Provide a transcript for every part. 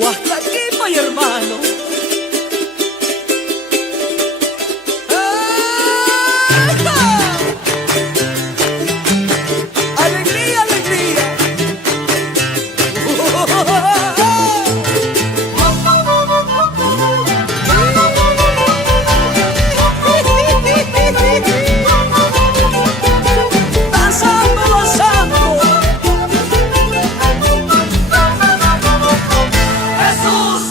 o hasta aquí no hay hermano. ¡Ah! ¡Alegría, alegría! Danzando, danzando. Jesús.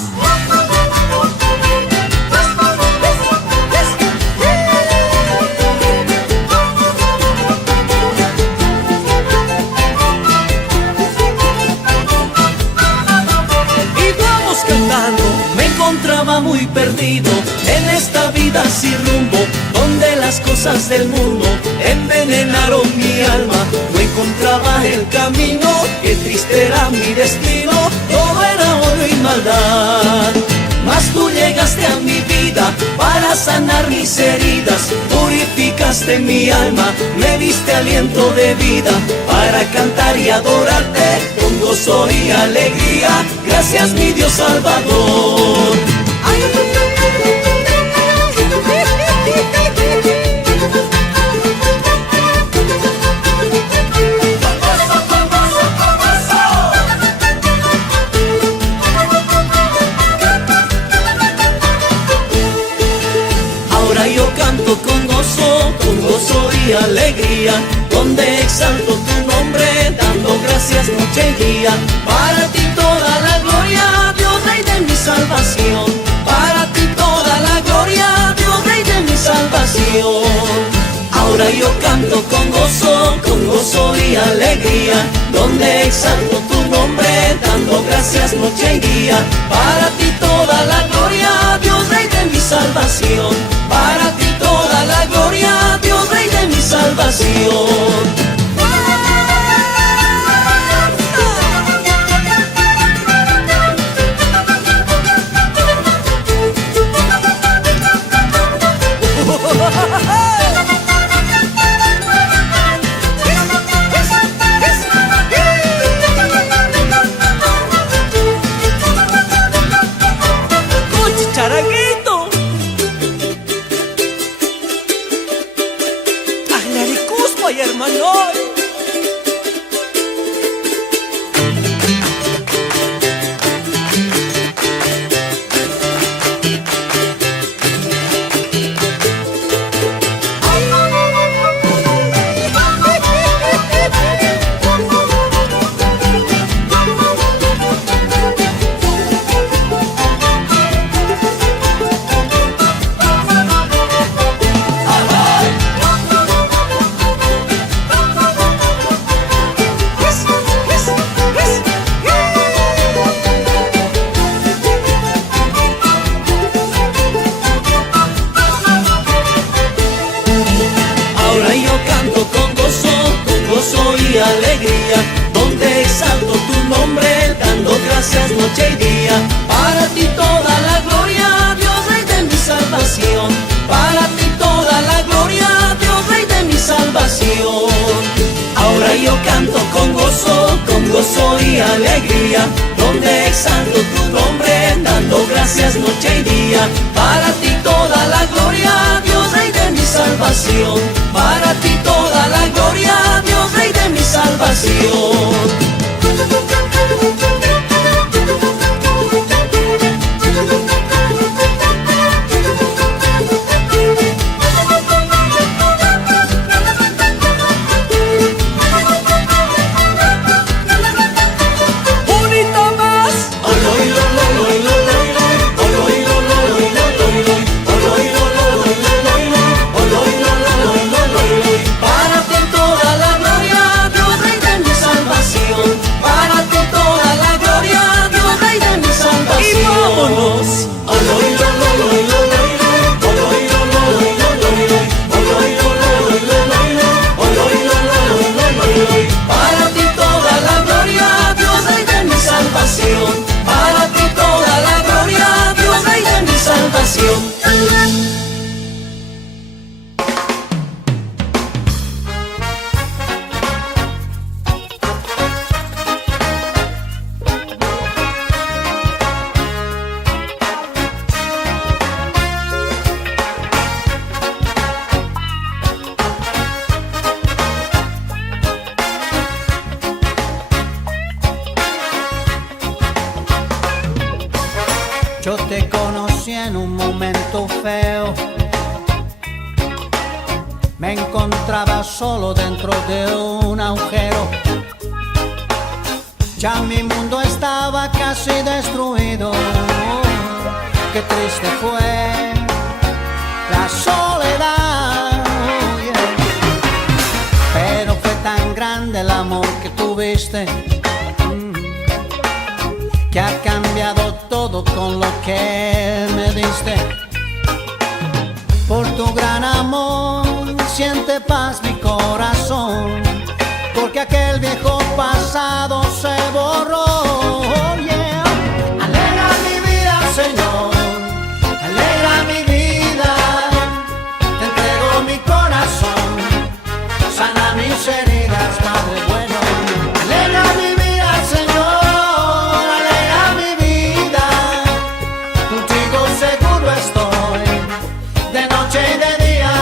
Y vamos cantando. Me encontraba muy perdido en esta vida sin rumbo, donde las cosas del mundo envenenaron mi alma. No encontraba el camino, qué triste era mi destino, todo era odio y maldad. Mas tú llegaste a mi vida para sanar mis heridas, purificaste mi alma, me diste aliento de vida para cantar y adorarte con gozo y alegría. Gracias, mi Dios Salvador. Ahora yo canto con gozo y alegría, donde exalto tu nombre, dando gracias noche y día. Para ti toda la gloria, Dios Rey de mi salvación. Para ti toda la gloria, Dios Rey de mi salvación. Ahora yo canto con gozo y alegría, donde exalto tu nombre, dando gracias noche y día. Para ti toda la gloria, Dios Rey de mi salvación. Para ti toda la gloria, Dios Rey de mi salvación. Charanguito, Cusco y hermano. Alegría, donde exalto tu nombre, dando gracias noche y día. Para ti toda la gloria, Dios Rey de mi salvación. Para ti toda la gloria, Dios Rey de mi salvación. Ahora yo canto con gozo y alegría, donde exalto tu nombre, dando gracias noche y día. Para ti toda la gloria, Dios Rey de mi salvación. Para ti toda la gloria, Dios Rey de mi salvación. Yo te conocí en un momento feo. Me encontraba solo dentro de un agujero. Ya mi mundo estaba casi destruido. Qué triste fue la soledad, yeah. Pero fue tan grande el amor que tuviste, que ha cambiado todo con lo que me diste. Por tu gran amor siente paz mi corazón, porque aquel viejo pasado se borró, yeah. Alegra mi vida, Señor, alegra mi vida. Te entrego mi corazón, sana mis heridas, Padre bueno. Alegra mi vida, Señor, alegra mi vida. Contigo seguro estoy, de noche y de día,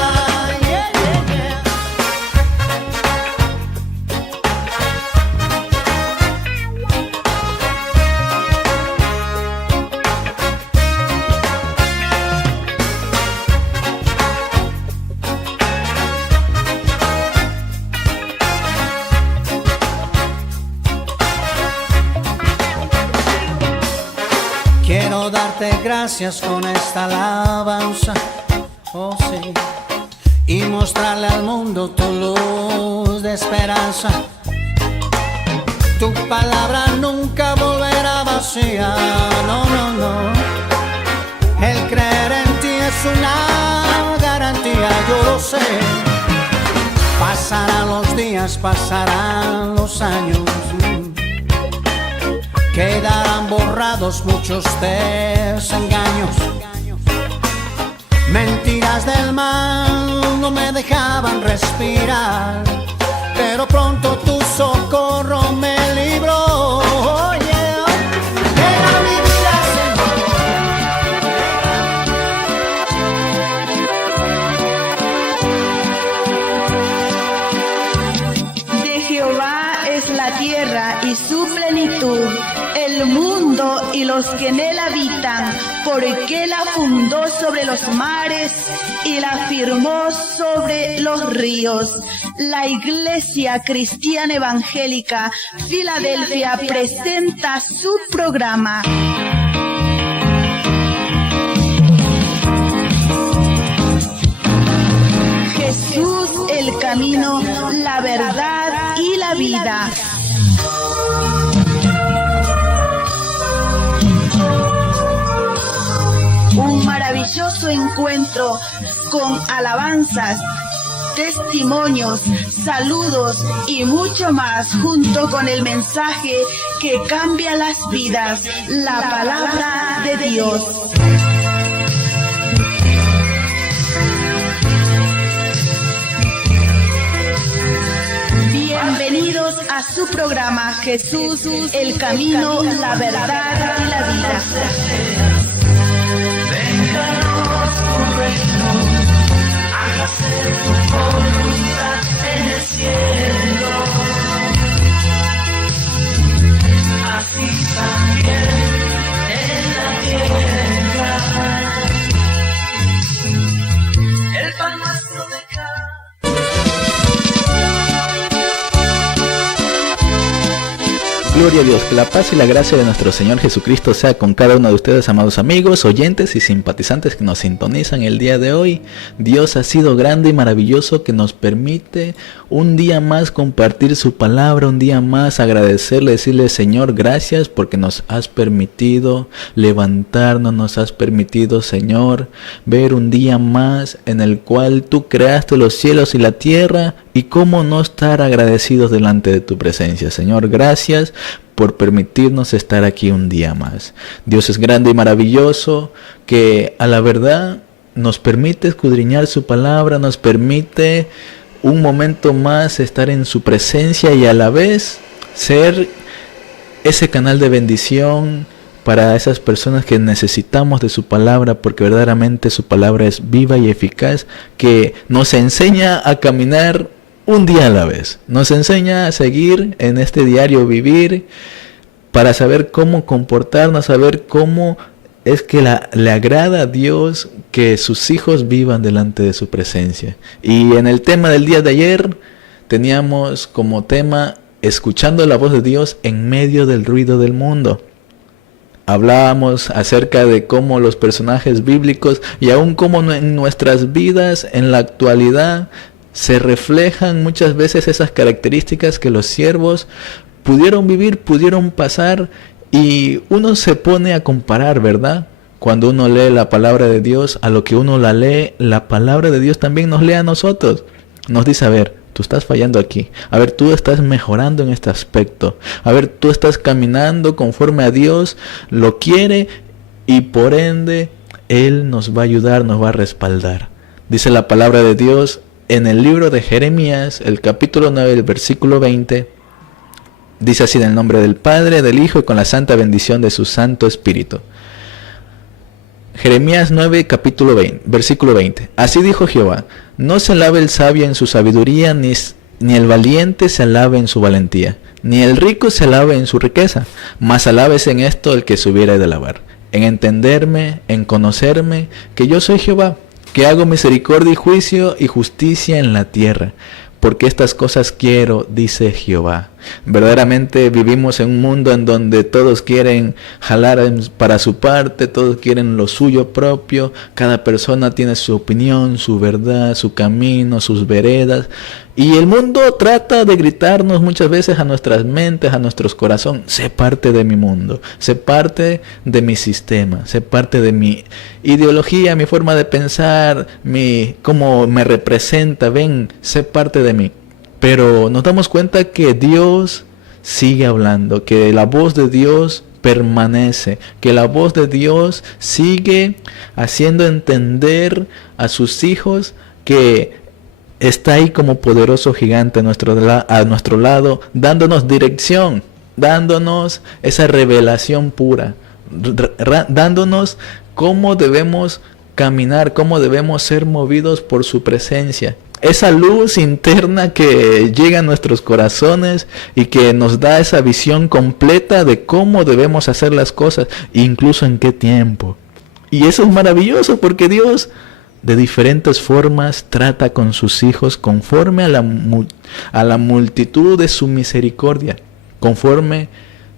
yeah, yeah, yeah. Quiero darte gracias con esta alabanza, oh sí, y mostrarle al mundo tu luz de esperanza. Tu palabra nunca volverá vacía, no, no, no. El creer en ti es una garantía, yo lo sé. Pasarán los días, pasarán los años, quedarán borrados muchos desengaños. Mentiras del mal no me dejaban respirar, pero pronto tu socorro me libró, oh, yeah. Era mi vida, Señor. De Jehová es la tierra y su plenitud, el mundo y los que en él habitan, porque la fundó sobre los mares y la firmó sobre los ríos. La Iglesia Cristiana Evangélica Filadelfia presenta su programa. Jesús, el camino, la verdad y la vida. Un maravilloso encuentro con alabanzas, testimonios, saludos y mucho más, junto con el mensaje que cambia las vidas, la palabra de Dios. Bienvenidos a su programa Jesús, el camino, la verdad y la vida. Déjanos tu reino, hágase tu voluntad en el cielo, así también en la tierra. El pan nuestro de cada Gloria a Dios, que la paz y la gracia de nuestro Señor Jesucristo sea con cada uno de ustedes, amados amigos, oyentes y simpatizantes que nos sintonizan el día de hoy. Dios ha sido grande y maravilloso, que nos permite un día más compartir su palabra, un día más agradecerle, decirle: Señor, gracias porque nos has permitido levantarnos, nos has permitido, Señor, ver un día más en el cual tú creaste los cielos y la tierra. Y cómo no estar agradecidos delante de tu presencia. Señor, gracias por permitirnos estar aquí un día más. Dios es grande y maravilloso, que a la verdad nos permite escudriñar su palabra, nos permite un momento más estar en su presencia y a la vez ser ese canal de bendición para esas personas que necesitamos de su palabra, porque verdaderamente su palabra es viva y eficaz, que nos enseña a caminar un día a la vez, nos enseña a seguir en este diario vivir, para saber cómo comportarnos, saber cómo es que le agrada a Dios que sus hijos vivan delante de su presencia. Y en el tema del día de ayer teníamos como tema escuchando la voz de Dios en medio del ruido del mundo. Hablábamos acerca de cómo los personajes bíblicos y aún cómo en nuestras vidas en la actualidad se reflejan muchas veces esas características que los siervos pudieron vivir, pudieron pasar, y uno se pone a comparar, ¿verdad? Cuando uno lee la palabra de Dios, a lo que uno la lee, la palabra de Dios también nos lee a nosotros. Nos dice, a ver, tú estás fallando aquí. A ver, tú estás mejorando en este aspecto. A ver, tú estás caminando conforme a Dios lo quiere, y por ende Él nos va a ayudar, nos va a respaldar. Dice la palabra de Dios en el libro de Jeremías, el capítulo 9, el versículo 20. Dice así: en el nombre del Padre, del Hijo y con la santa bendición de su Santo Espíritu. Jeremías 9, capítulo 20, versículo 20. Así dijo Jehová: no se alabe el sabio en su sabiduría, ni el valiente se alabe en su valentía, ni el rico se alabe en su riqueza, mas alábese en esto el que se hubiera de alabar, en entenderme, en conocerme, que yo soy Jehová, que hago misericordia y juicio y justicia en la tierra. Porque estas cosas quiero, dice Jehová. Verdaderamente vivimos en un mundo en donde todos quieren jalar para su parte, todos quieren lo suyo propio, cada persona tiene su opinión, su verdad, su camino, sus veredas, y el mundo trata de gritarnos muchas veces a nuestras mentes, a nuestros corazones: sé parte de mi mundo, sé parte de mi sistema, sé parte de mi ideología, mi forma de pensar, cómo me representa, ven, sé parte de mí. Pero nos damos cuenta que Dios sigue hablando, que la voz de Dios permanece, que la voz de Dios sigue haciendo entender a sus hijos que está ahí como poderoso gigante a nuestro lado, dándonos dirección, dándonos esa revelación pura, dándonos cómo debemos caminar, cómo debemos ser movidos por su presencia. Esa luz interna que llega a nuestros corazones y que nos da esa visión completa de cómo debemos hacer las cosas, incluso en qué tiempo. Y eso es maravilloso, porque Dios de diferentes formas trata con sus hijos conforme a la multitud de su misericordia, conforme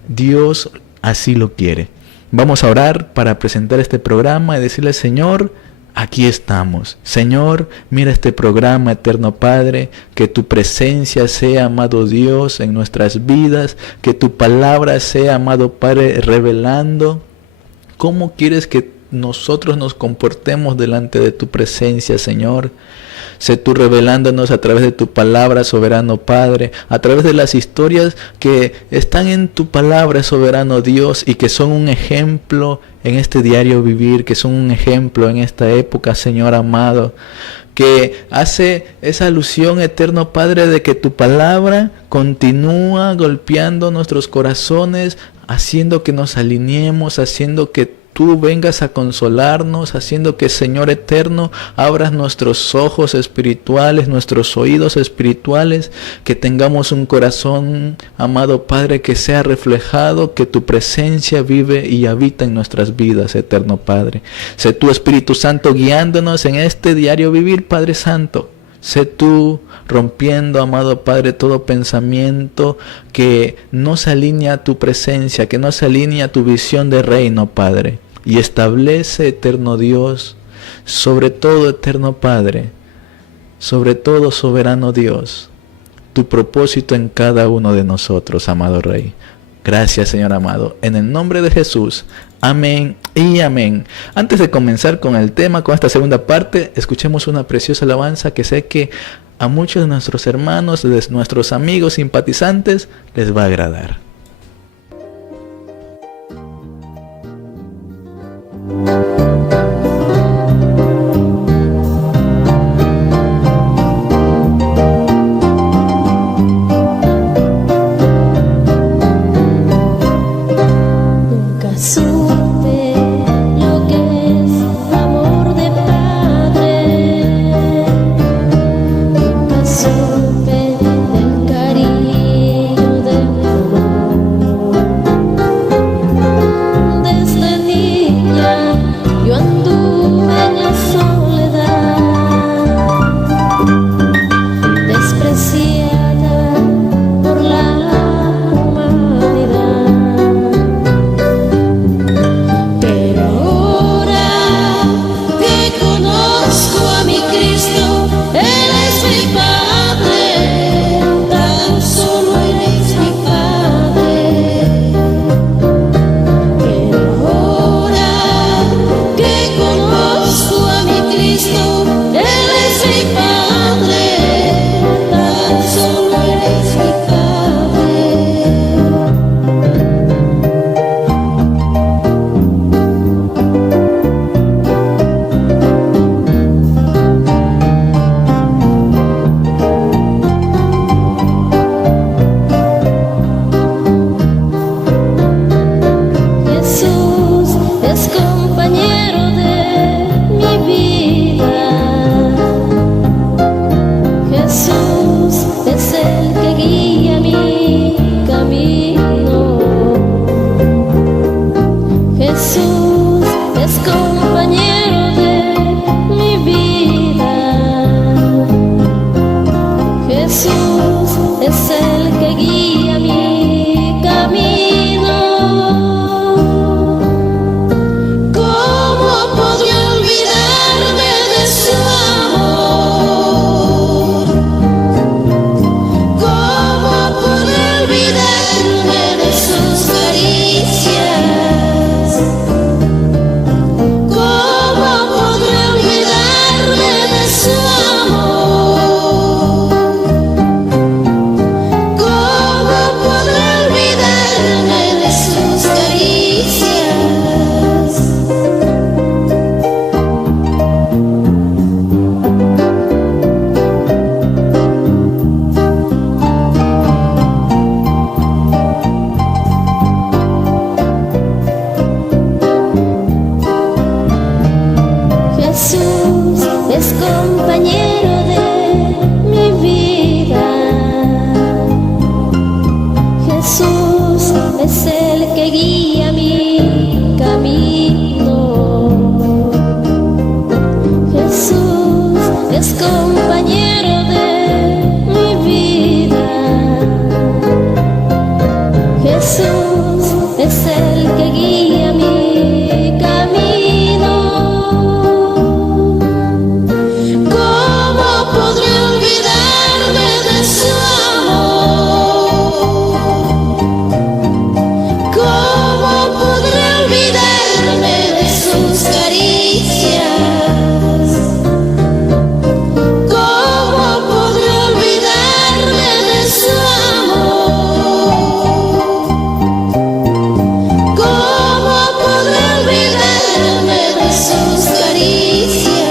Dios así lo quiere. Vamos a orar para presentar este programa y decirle: Señor, aquí estamos. Señor, mira este programa, eterno Padre, que tu presencia sea, amado Dios, en nuestras vidas, que tu palabra sea, amado Padre, revelando cómo quieres que nosotros nos comportemos delante de tu presencia, Señor. Sé tú revelándonos a través de tu palabra, soberano Padre, a través de las historias que están en tu palabra, soberano Dios, y que son un ejemplo en este diario vivir, que son un ejemplo en esta época, Señor amado, que hace esa alusión, eterno Padre, de que tu palabra continúa golpeando nuestros corazones, haciendo que nos alineemos, haciendo que tú vengas a consolarnos, haciendo que, Señor eterno, abras nuestros ojos espirituales, nuestros oídos espirituales, que tengamos un corazón, amado Padre, que sea reflejado, que tu presencia vive y habita en nuestras vidas, eterno Padre. Sé tu Espíritu Santo guiándonos en este diario vivir, Padre Santo. Sé tú rompiendo, amado Padre, todo pensamiento que no se alinea a tu presencia, que no se alinea a tu visión de reino, Padre. Y establece, eterno Dios, sobre todo, eterno Padre, sobre todo, soberano Dios, tu propósito en cada uno de nosotros, amado Rey. Gracias, Señor amado. En el nombre de Jesús. Amén y amén. Antes de comenzar con el tema, con esta segunda parte, escuchemos una preciosa alabanza que sé que a muchos de nuestros hermanos, de nuestros amigos simpatizantes, les va a agradar. Desde niña Jesús es compañero de mi vida. Jesús es el que guía mi camino. ¿Cómo podré olvidarme de su amor? ¿Cómo podré olvidarme de sus caricias? ¿Cómo podré olvidarme de su amor? ¿Cómo podré olvidarme de sus caricias? Jesús es compañero de mi vida. Jesús es el que guía mi camino. Jesús es compañero de mi vida. Jesús es el que guía mi camino. ¿Cómo podré olvidarme de su amor? ¿Cómo podré olvidarme de sus caricias? ¿Cómo podré olvidarme de su amor? ¿Cómo podré olvidarme de sus caricias?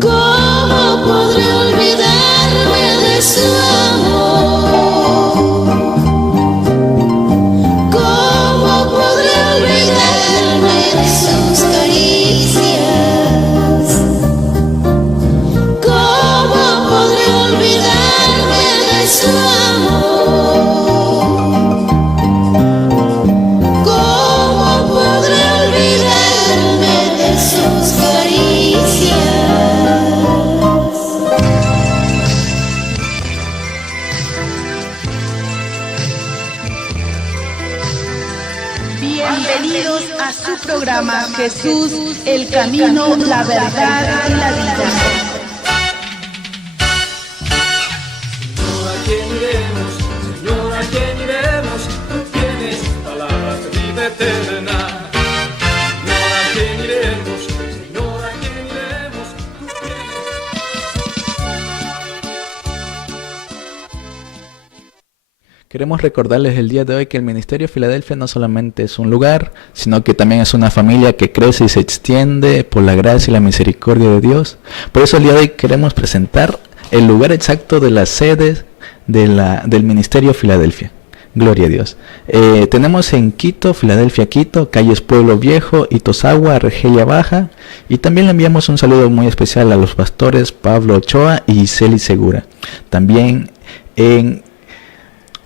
¿Cómo podré olvidarme de su amor? ¿Cómo podré olvidarme de sus caricias? ¿Cómo podré olvidarme de su amor? ¿Cómo podré olvidarme de sus caricias? Bienvenidos a su programa Jesús, el camino, la verdad y la vida. Señor, ¿a quién iremos? Señor, ¿a quién iremos? Tú tienes palabras de vida eterna. Señor, ¿a quién iremos? Señor, ¿a quién iremos? Tú tienes... Queremos recordarles el día de hoy que el Ministerio Filadelfia no solamente es un lugar, sino que también es una familia que crece y se extiende por la gracia y la misericordia de Dios. Por eso el día de hoy queremos presentar el lugar exacto de la sede del Ministerio Filadelfia. Gloria a Dios. Tenemos en Quito, Filadelfia, Quito, calles Pueblo Viejo, Itosagua, Argelia Baja. Y también le enviamos un saludo muy especial a los pastores Pablo Ochoa y Giseli Segura. También en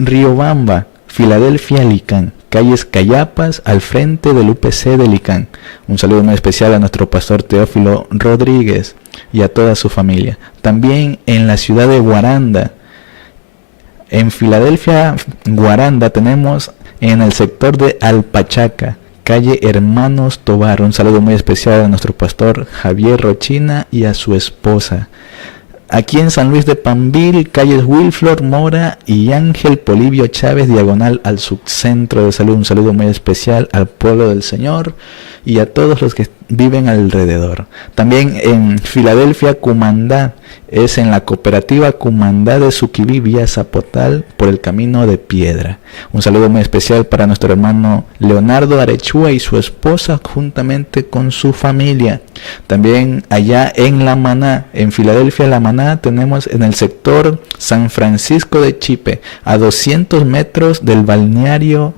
Riobamba, Filadelfia, Licán, calles Cayapas, al frente del UPC de Licán. Un saludo muy especial a nuestro pastor Teófilo Rodríguez y a toda su familia. También en la ciudad de Guaranda, en Filadelfia, Guaranda, tenemos en el sector de Alpachaca, calle Hermanos Tobar. Un saludo muy especial a nuestro pastor Javier Rochina y a su esposa. Aquí en San Luis de Panvil, calles Wilflor Mora y Ángel Polibio Chávez, diagonal al subcentro de salud. Un saludo muy especial al pueblo del Señor. y a todos los que viven alrededor. También en Filadelfia, Cumandá, es en la cooperativa Cumandá de Suquibí, vía Zapotal, por el camino de piedra. Un saludo muy especial para nuestro hermano Leonardo Arechúa y su esposa, juntamente con su familia. También allá en La Maná, en Filadelfia, La Maná, tenemos en el sector San Francisco de Chipe, a 200 metros del balneario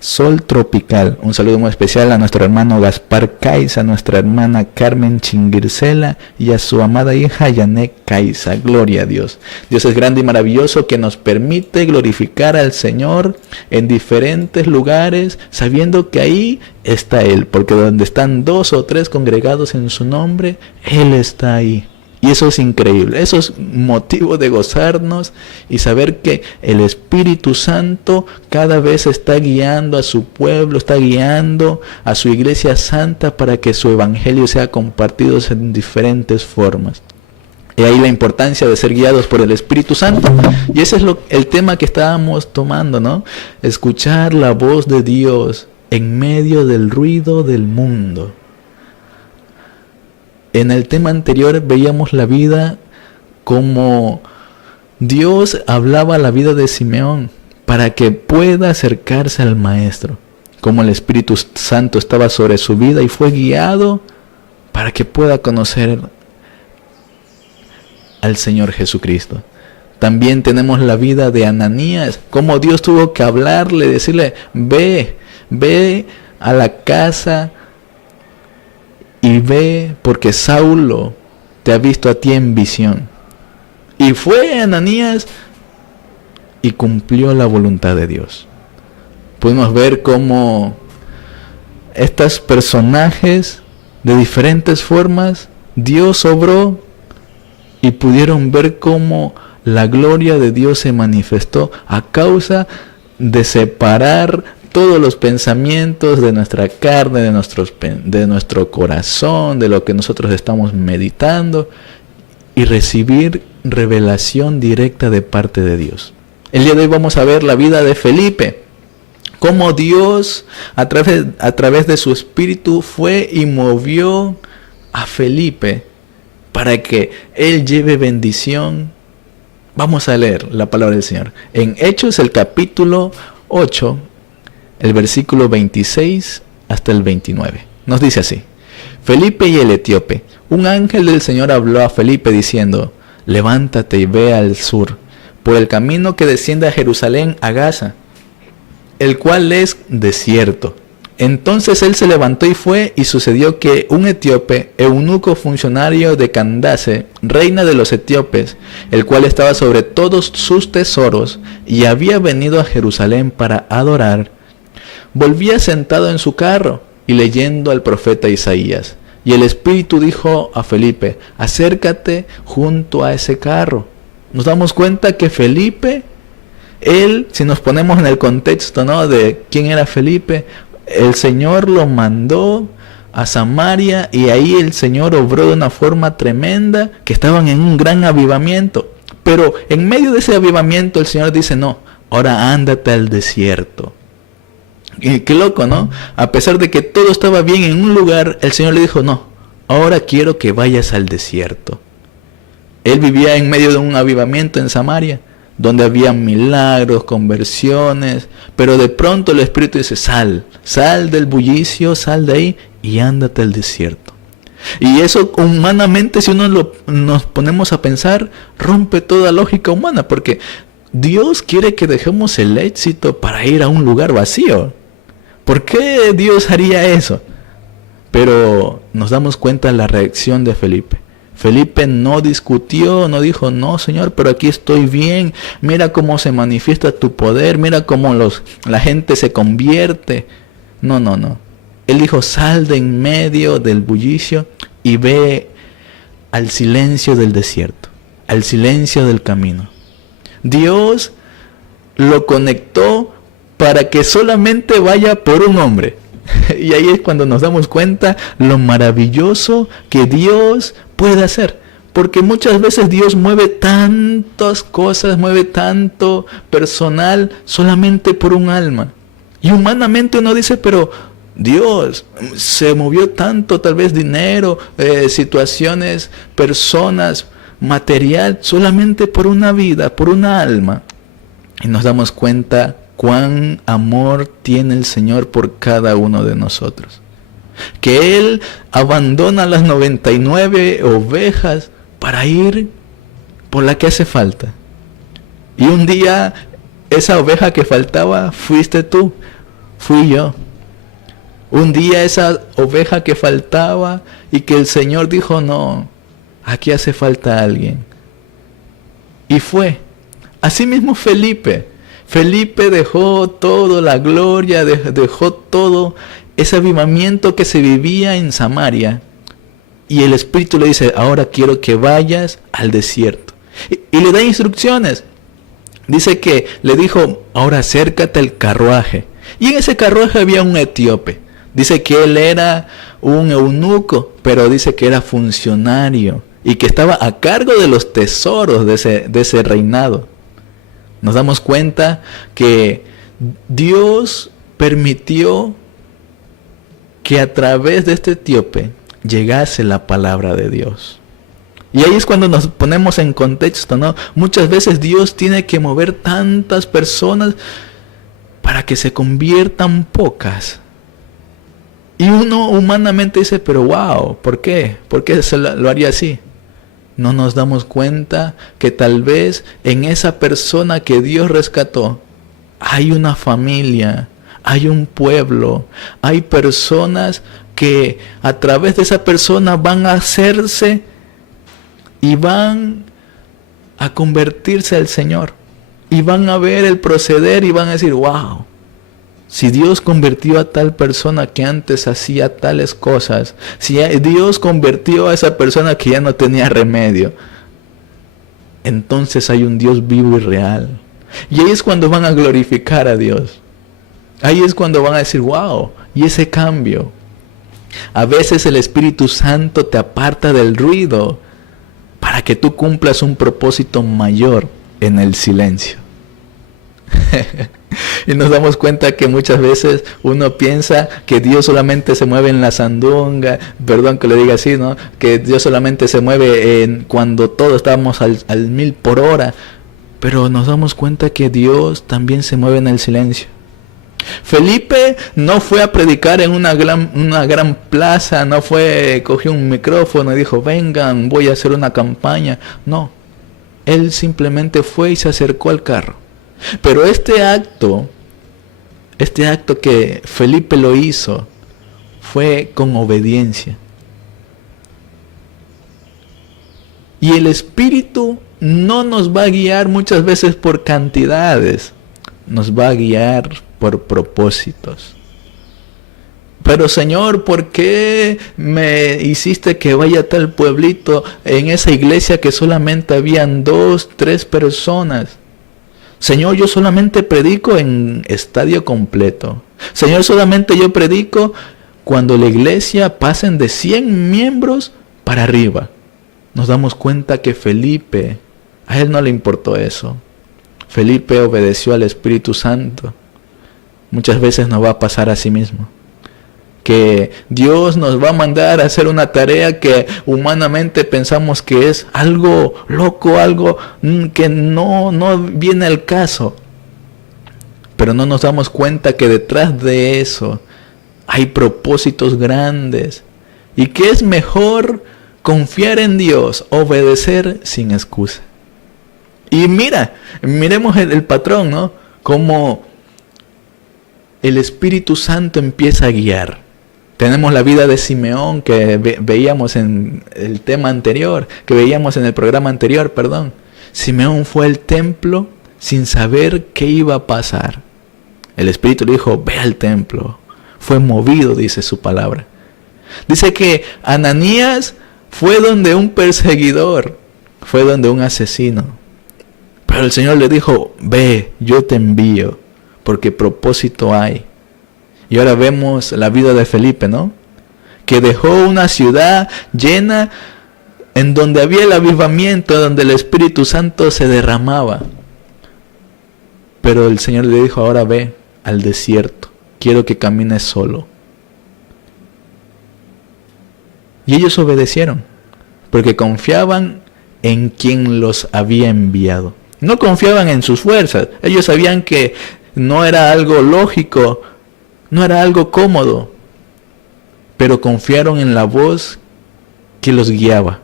Sol Tropical. Un saludo muy especial a nuestro hermano Gaspar Caiza, a nuestra hermana Carmen Chinguircela y a su amada hija Yanek Caiza. Gloria a Dios. Dios es grande y maravilloso, que nos permite glorificar al Señor en diferentes lugares, sabiendo que ahí está Él, porque donde están 2 o 3 congregados en su nombre, Él está ahí. Y eso es increíble, eso es motivo de gozarnos y saber que el Espíritu Santo cada vez está guiando a su pueblo, está guiando a su iglesia santa para que su evangelio sea compartido en diferentes formas. Y ahí la importancia de ser guiados por el Espíritu Santo. Y ese es el tema que estábamos tomando, ¿no? Escuchar la voz de Dios en medio del ruido del mundo. En el tema anterior veíamos la vida como Dios hablaba a la vida de Simeón para que pueda acercarse al Maestro, como el Espíritu Santo estaba sobre su vida y fue guiado para que pueda conocer al Señor Jesucristo. También tenemos la vida de Ananías, como Dios tuvo que hablarle, decirle, ve a la casa y ve, porque Saulo te ha visto a ti en visión. Y fue Ananías y cumplió la voluntad de Dios. Pudimos ver cómo estos personajes de diferentes formas Dios obró y pudieron ver cómo la gloria de Dios se manifestó a causa de separar todos los pensamientos de nuestra carne, de nuestro corazón, de lo que nosotros estamos meditando, y recibir revelación directa de parte de Dios. El día de hoy vamos a ver la vida de Felipe, cómo Dios a través de su Espíritu fue y movió a Felipe para que él lleve bendición. Vamos a leer la palabra del Señor en Hechos, el capítulo 8, el versículo 26 hasta el 29. Nos dice así: Felipe y el etíope. Un ángel del Señor habló a Felipe diciendo: levántate y ve al sur, por el camino que desciende a Jerusalén, a Gaza, el cual es desierto. Entonces él se levantó y fue, y sucedió que un etíope, eunuco funcionario de Candace, reina de los etíopes, el cual estaba sobre todos sus tesoros, y había venido a Jerusalén para adorar, volvía sentado en su carro y leyendo al profeta Isaías. Y el Espíritu dijo a Felipe: acércate junto a ese carro. Nos damos cuenta que Felipe, él, si nos ponemos en el contexto, ¿no?, de quién era Felipe, el Señor lo mandó a Samaria y ahí el Señor obró de una forma tremenda, que estaban en un gran avivamiento. Pero en medio de ese avivamiento el Señor dice: no, ahora ándate al desierto. Y qué loco, ¿no? A pesar de que todo estaba bien en un lugar, el Señor le dijo: no, ahora quiero que vayas al desierto. Él vivía en medio de un avivamiento en Samaria, donde había milagros, conversiones, pero de pronto el Espíritu dice: sal del bullicio, sal de ahí y ándate al desierto. Y eso humanamente, si nos ponemos a pensar, rompe toda lógica humana, porque Dios quiere que dejemos el éxito para ir a un lugar vacío. ¿Por qué Dios haría eso? Pero nos damos cuenta de la reacción de Felipe. Felipe no discutió, no dijo: no, Señor, pero aquí estoy bien, mira cómo se manifiesta tu poder, mira cómo la gente se convierte. No. Él dijo: sal de en medio del bullicio y ve al silencio del desierto, al silencio del camino. Dios lo conectó para que solamente vaya por un hombre. Y ahí es cuando nos damos cuenta lo maravilloso que Dios puede hacer. Porque muchas veces Dios mueve tantas cosas, mueve tanto personal solamente por un alma. Y humanamente uno dice: pero Dios, se movió tanto, tal vez dinero, situaciones, personas, material, solamente por una vida, por una alma. Y nos damos cuenta cuán amor tiene el Señor por cada uno de nosotros. Que Él abandona las 99 ovejas para ir por la que hace falta. Y un día esa oveja que faltaba fuiste tú, fui yo. Un día esa oveja que faltaba y que el Señor dijo, no, aquí hace falta alguien. Y fue. Asimismo Felipe dejó todo, la gloria, dejó todo ese avivamiento que se vivía en Samaria. Y el Espíritu le dice, ahora quiero que vayas al desierto. Y le da instrucciones. Dice que le dijo, ahora acércate al carruaje. Y en ese carruaje había un etíope. Dice que él era un eunuco, pero dice que era funcionario y que estaba a cargo de los tesoros de ese reinado. Nos damos cuenta que Dios permitió que a través de este etíope llegase la palabra de Dios. Y ahí es cuando nos ponemos en contexto, ¿no? Muchas veces Dios tiene que mover tantas personas para que se conviertan pocas. Y uno humanamente dice, pero wow, ¿por qué? ¿Por qué lo haría así? No nos damos cuenta que tal vez en esa persona que Dios rescató hay una familia, hay un pueblo, hay personas que a través de esa persona van a hacerse y van a convertirse al Señor. Y van a ver el proceder y van a decir, wow, si Dios convirtió a tal persona que antes hacía tales cosas, si Dios convirtió a esa persona que ya no tenía remedio, entonces hay un Dios vivo y real. Y ahí es cuando van a glorificar a Dios. Ahí es cuando van a decir, wow, y ese cambio. A veces el Espíritu Santo te aparta del ruido para que tú cumplas un propósito mayor en el silencio. Y nos damos cuenta que muchas veces uno piensa que Dios solamente se mueve en la sandunga, perdón que le diga así, ¿no? Que Dios solamente se mueve cuando todos estamos al 1000 por hora. Pero nos damos cuenta que Dios también se mueve en el silencio. Felipe no fue a predicar en una gran plaza, no cogió un micrófono y dijo, vengan, voy a hacer una campaña. No, él simplemente fue y se acercó al carro. Pero este acto que Felipe lo hizo, fue con obediencia. Y el Espíritu no nos va a guiar muchas veces por cantidades, nos va a guiar por propósitos. Pero Señor, ¿por qué me hiciste que vaya a tal pueblito en esa iglesia que solamente habían 2, 3 personas? Señor, yo solamente predico en estadio completo. Señor, solamente yo predico cuando la iglesia pasen de 100 miembros para arriba. Nos damos cuenta que Felipe, a él no le importó eso. Felipe obedeció al Espíritu Santo. Muchas veces nos va a pasar a sí mismo. Que Dios nos va a mandar a hacer una tarea que humanamente pensamos que es algo loco, algo que no viene al caso. Pero no nos damos cuenta que detrás de eso hay propósitos grandes. Y que es mejor confiar en Dios, obedecer sin excusa. Y miremos el patrón, ¿no? Como el Espíritu Santo empieza a guiar. Tenemos la vida de Simeón que veíamos en el tema anterior, que veíamos en el programa anterior, perdón. Simeón fue al templo sin saber qué iba a pasar. El Espíritu le dijo, ve al templo. Fue movido, dice su palabra. Dice que Ananías fue donde un perseguidor, fue donde un asesino. Pero el Señor le dijo, ve, yo te envío, porque propósito hay. Y ahora vemos la vida de Felipe, ¿no? Que dejó una ciudad llena en donde había el avivamiento, donde el Espíritu Santo se derramaba. Pero el Señor le dijo, ahora ve al desierto, quiero que camines solo. Y ellos obedecieron, porque confiaban en quien los había enviado. No confiaban en sus fuerzas. Ellos sabían que no era algo lógico, no era algo cómodo, pero confiaron en la voz que los guiaba.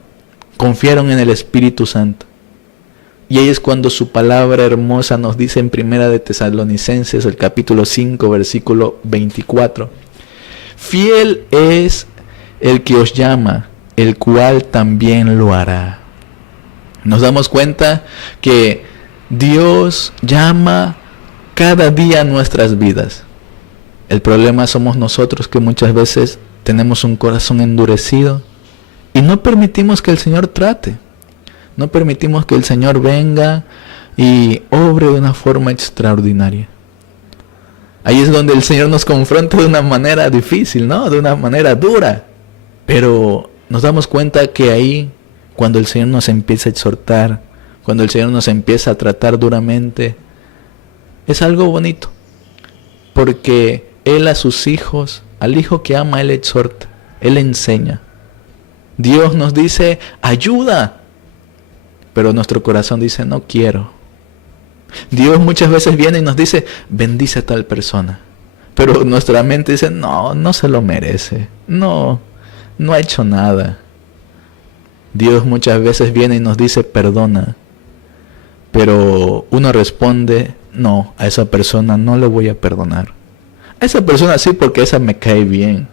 Confiaron en el Espíritu Santo. Y ahí es cuando su palabra hermosa nos dice en Primera de Tesalonicenses, el capítulo 5, versículo 24. Fiel es el que os llama, el cual también lo hará. Nos damos cuenta que Dios llama cada día a nuestras vidas. El problema somos nosotros, que muchas veces tenemos un corazón endurecido y no permitimos que el Señor trate. No permitimos que el Señor venga y obre de una forma extraordinaria. Ahí es donde el Señor nos confronta de una manera difícil, ¿no? De una manera dura. Pero nos damos cuenta que ahí, cuando el Señor nos empieza a exhortar, cuando el Señor nos empieza a tratar duramente, es algo bonito. Porque Él a sus hijos, al hijo que ama, Él exhorta, Él enseña. Dios nos dice, ayuda. Pero nuestro corazón dice, no quiero. Dios muchas veces viene y nos dice, bendice a tal persona. Pero nuestra mente dice, no, no se lo merece. No ha hecho nada. Dios muchas veces viene y nos dice, perdona. Pero uno responde, no, a esa persona no le voy a perdonar. A esa persona sí, porque esa me cae bien.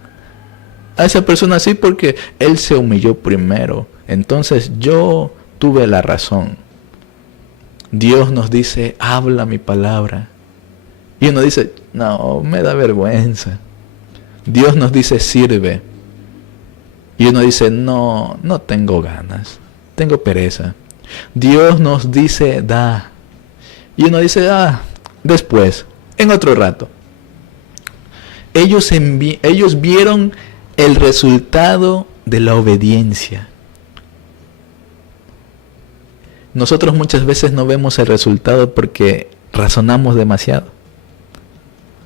A esa persona sí, porque él se humilló primero. Entonces yo tuve la razón. Dios nos dice, habla mi palabra. Y uno dice, no, me da vergüenza. Dios nos dice, sirve. Y uno dice, no tengo ganas, tengo pereza. Dios nos dice, da. Y uno dice, después, en otro rato. Ellos vieron el resultado de la obediencia. Nosotros muchas veces no vemos el resultado porque razonamos demasiado.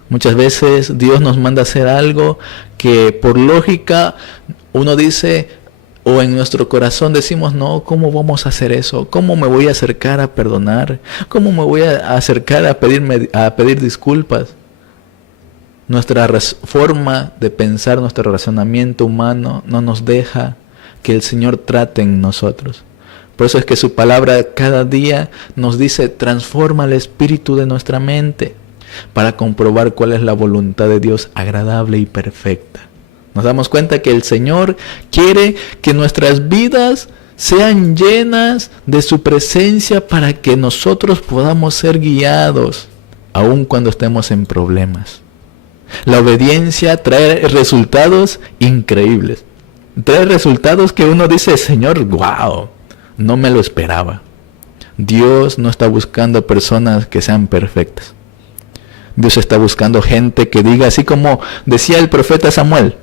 Muchas veces Dios nos manda a hacer algo que por lógica uno dice, o en nuestro corazón decimos, no, ¿cómo vamos a hacer eso? ¿Cómo me voy a acercar a perdonar? ¿Cómo me voy a acercar a pedir disculpas? Nuestra forma de pensar, nuestro razonamiento humano no nos deja que el Señor trate en nosotros. Por eso es que su palabra cada día nos dice, transforma el espíritu de nuestra mente para comprobar cuál es la voluntad de Dios agradable y perfecta. Nos damos cuenta que el Señor quiere que nuestras vidas sean llenas de su presencia para que nosotros podamos ser guiados, aun cuando estemos en problemas. La obediencia trae resultados increíbles. Trae resultados que uno dice, Señor, wow, no me lo esperaba. Dios no está buscando personas que sean perfectas. Dios está buscando gente que diga, así como decía el profeta Samuel,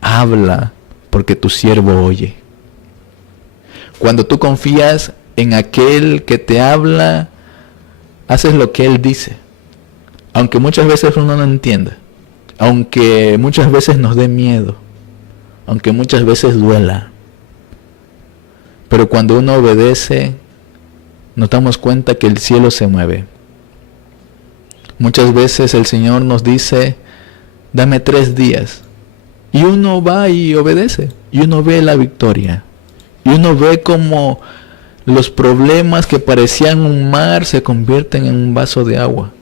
habla porque tu siervo oye. Cuando tú confías en aquel que te habla, haces lo que él dice. Aunque muchas veces uno no entienda, aunque muchas veces nos dé miedo, aunque muchas veces duela. Pero cuando uno obedece, nos damos cuenta que el cielo se mueve. Muchas veces el Señor nos dice, dame 3 días. Y uno va y obedece. Y uno ve la victoria. Y uno ve como los problemas que parecían un mar se convierten en un vaso de agua.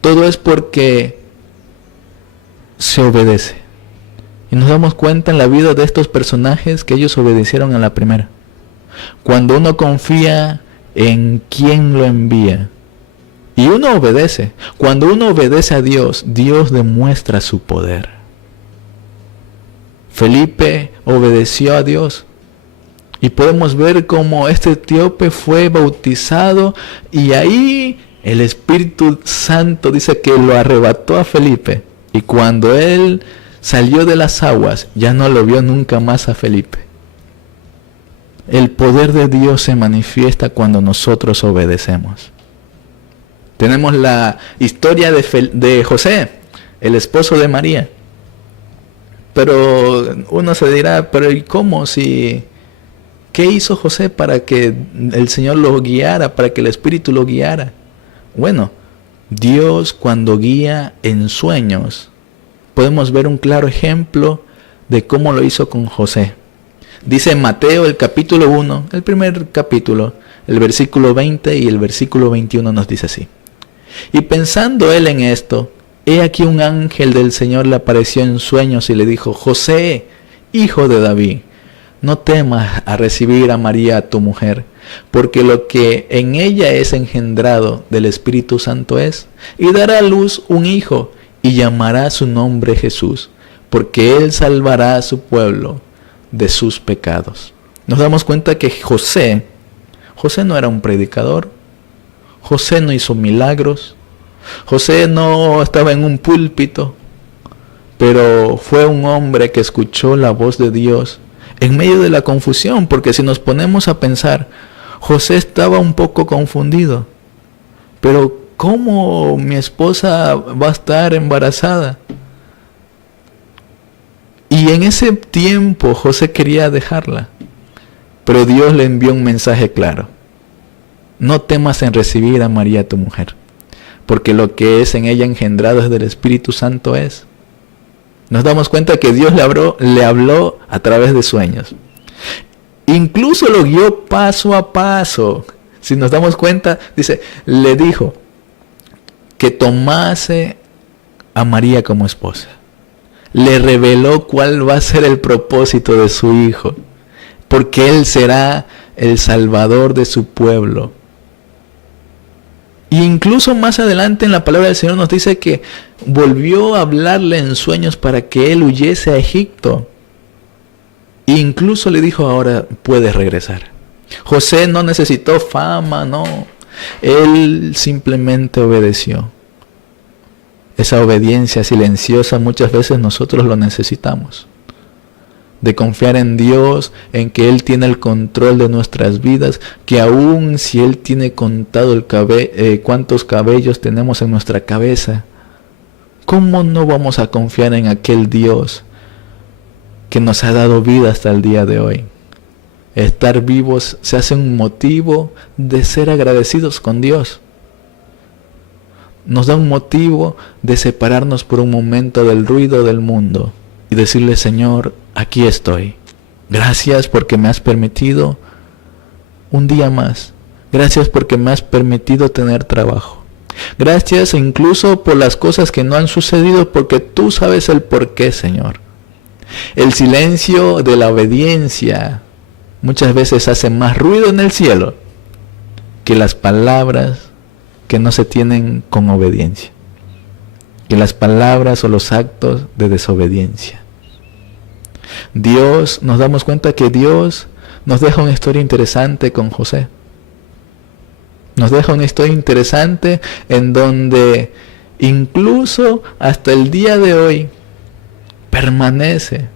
Todo es porque se obedece. Y nos damos cuenta en la vida de estos personajes que ellos obedecieron a la primera. Cuando uno confía en quien lo envía y uno obedece, cuando uno obedece a Dios, Dios demuestra su poder. Felipe obedeció a Dios y podemos ver cómo este etíope fue bautizado y ahí el Espíritu Santo dice que lo arrebató a Felipe, y cuando él salió de las aguas ya no lo vio nunca más a Felipe. El poder de Dios se manifiesta cuando nosotros obedecemos. Tenemos la historia de José, el esposo de María. Pero uno se dirá, pero ¿y cómo? ¿Qué hizo José para que el Señor lo guiara, para que el Espíritu lo guiara? Bueno, Dios cuando guía en sueños, podemos ver un claro ejemplo de cómo lo hizo con José. Dice en Mateo el capítulo 1, el primer capítulo, el versículo 20 y el versículo 21 nos dice así. Y pensando él en esto, he aquí un ángel del Señor le apareció en sueños y le dijo: José, hijo de David, no temas a recibir a María tu mujer, porque lo que en ella es engendrado del Espíritu Santo es, y dará a luz un hijo, y llamará su nombre Jesús, porque él salvará a su pueblo de sus pecados. Nos damos cuenta que José no era un predicador, José no hizo milagros, José no estaba en un púlpito, pero fue un hombre que escuchó la voz de Dios en medio de la confusión, porque si nos ponemos a pensar, José estaba un poco confundido. Pero ¿cómo mi esposa va a estar embarazada? Y en ese tiempo José quería dejarla, pero Dios le envió un mensaje claro: no temas en recibir a María tu mujer, porque lo que es en ella engendrado es del Espíritu Santo es. Nos damos cuenta que Dios le habló a través de sueños. Incluso lo guió paso a paso. Si nos damos cuenta, dice, le dijo que tomase a María como esposa. Le reveló cuál va a ser el propósito de su hijo, porque él será el salvador de su pueblo. Y incluso más adelante en la palabra del Señor nos dice que volvió a hablarle en sueños para que él huyese a Egipto. E incluso le dijo: ahora puedes regresar. José no necesitó fama, no. Él simplemente obedeció. Esa obediencia silenciosa muchas veces nosotros lo necesitamos. De confiar en Dios, en que Él tiene el control de nuestras vidas, que aun si Él tiene contado cuántos cabellos tenemos en nuestra cabeza, ¿cómo no vamos a confiar en aquel Dios que nos ha dado vida hasta el día de hoy? Estar vivos se hace un motivo de ser agradecidos con Dios. Nos da un motivo de separarnos por un momento del ruido del mundo y decirle: Señor, aquí estoy. Gracias porque me has permitido un día más. Gracias porque me has permitido tener trabajo. Gracias incluso por las cosas que no han sucedido, porque tú sabes el porqué, Señor. El silencio de la obediencia muchas veces hace más ruido en el cielo que las palabras que no se tienen con obediencia, que las palabras o los actos de desobediencia. Dios, nos damos cuenta que Dios nos deja una historia interesante con José. Nos deja una historia interesante en donde incluso hasta el día de hoy permanece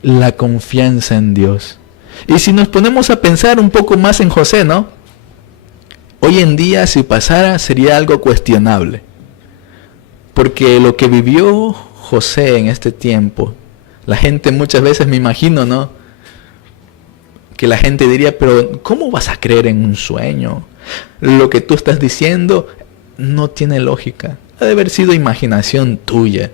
la confianza en Dios. Y si nos ponemos a pensar un poco más en José, ¿no? Hoy en día, si pasara, sería algo cuestionable. Porque lo que vivió José en este tiempo, la gente muchas veces, me imagino, ¿no?, que la gente diría: pero ¿cómo vas a creer en un sueño? Lo que tú estás diciendo no tiene lógica. Ha de haber sido imaginación tuya.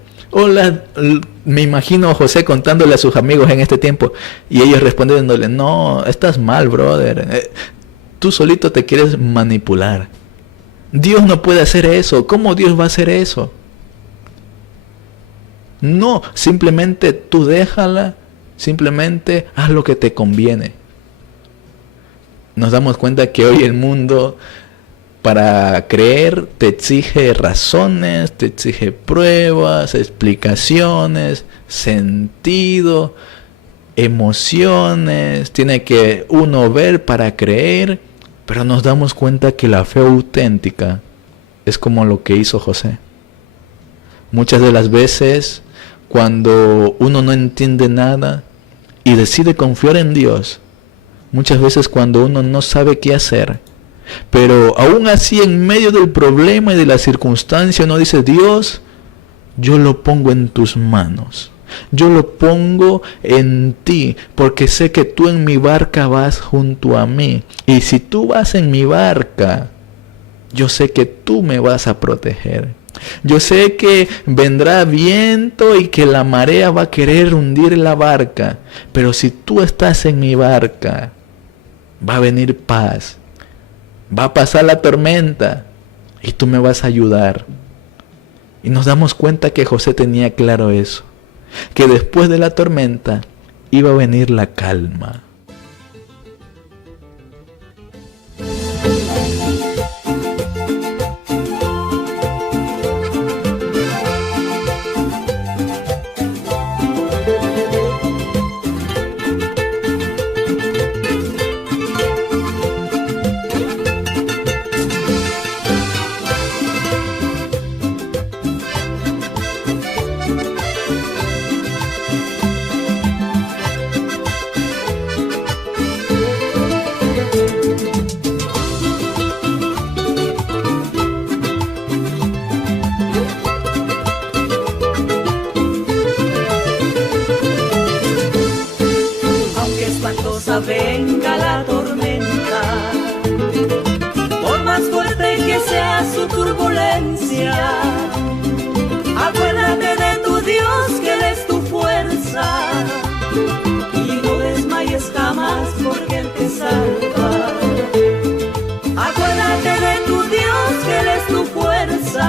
Me imagino a José contándole a sus amigos en este tiempo y ellos respondiéndole: no, estás mal, brother. Tú solito te quieres manipular. Dios no puede hacer eso. ¿Cómo Dios va a hacer eso? No, simplemente tú déjala, simplemente haz lo que te conviene. Nos damos cuenta que hoy el mundo, para creer, te exige razones, te exige pruebas, explicaciones, sentido, emociones. Tiene que uno ver para creer. Pero nos damos cuenta que la fe auténtica es como lo que hizo José. Muchas de las veces, cuando uno no entiende nada y decide confiar en Dios, muchas veces cuando uno no sabe qué hacer, pero aún así en medio del problema y de la circunstancia uno dice: Dios, yo lo pongo en tus manos. Yo lo pongo en ti, porque sé que tú en mi barca vas junto a mí. Y si tú vas en mi barca, yo sé que tú me vas a proteger. Yo sé que vendrá viento y que la marea va a querer hundir la barca. Pero si tú estás en mi barca, va a venir paz. Va a pasar la tormenta y tú me vas a ayudar. Y nos damos cuenta que José tenía claro eso, que después de la tormenta iba a venir la calma. Venga la tormenta, por más fuerte que sea su turbulencia, acuérdate de tu Dios, que Él es tu fuerza, y no desmayes jamás porque Él te salva. Acuérdate de tu Dios, que Él es tu fuerza,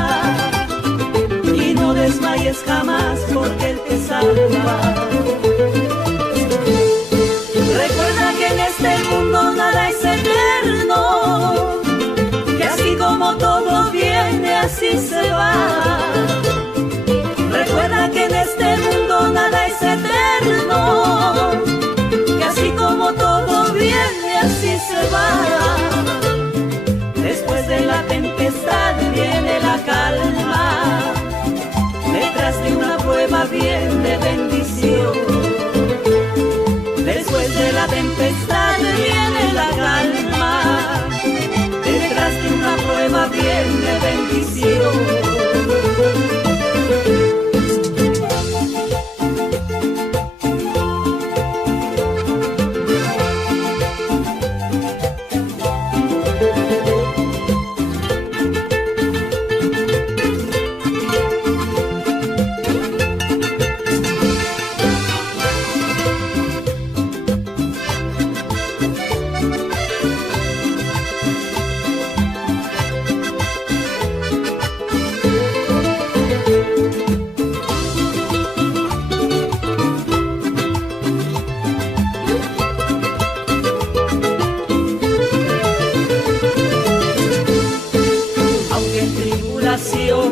y no desmayes jamás porque Él te salva. Recuerda que en este mundo nada es eterno, que así como todo viene, así se va. Recuerda que en este mundo nada es eterno, que así como todo viene, así se va. Después de la tempestad viene la calma, detrás de una prueba viene bendición. Después de la tempestad viene la calma, detrás de una prueba viene bendición.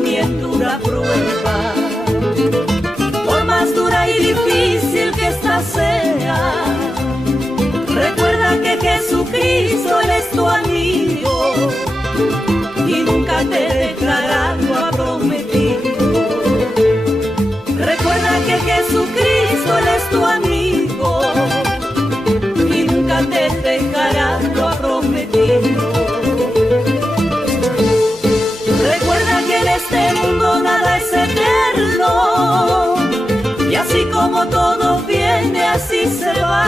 Y en dura prueba, por más dura y difícil que esta sea, recuerda que Jesucristo, Él es tu amigo y nunca te dejará, lo ha prometido. Recuerda que Jesucristo, Él es tu amigo y nunca te dejará, lo ha prometido. En este mundo nada es eterno, y así como todo viene, así se va.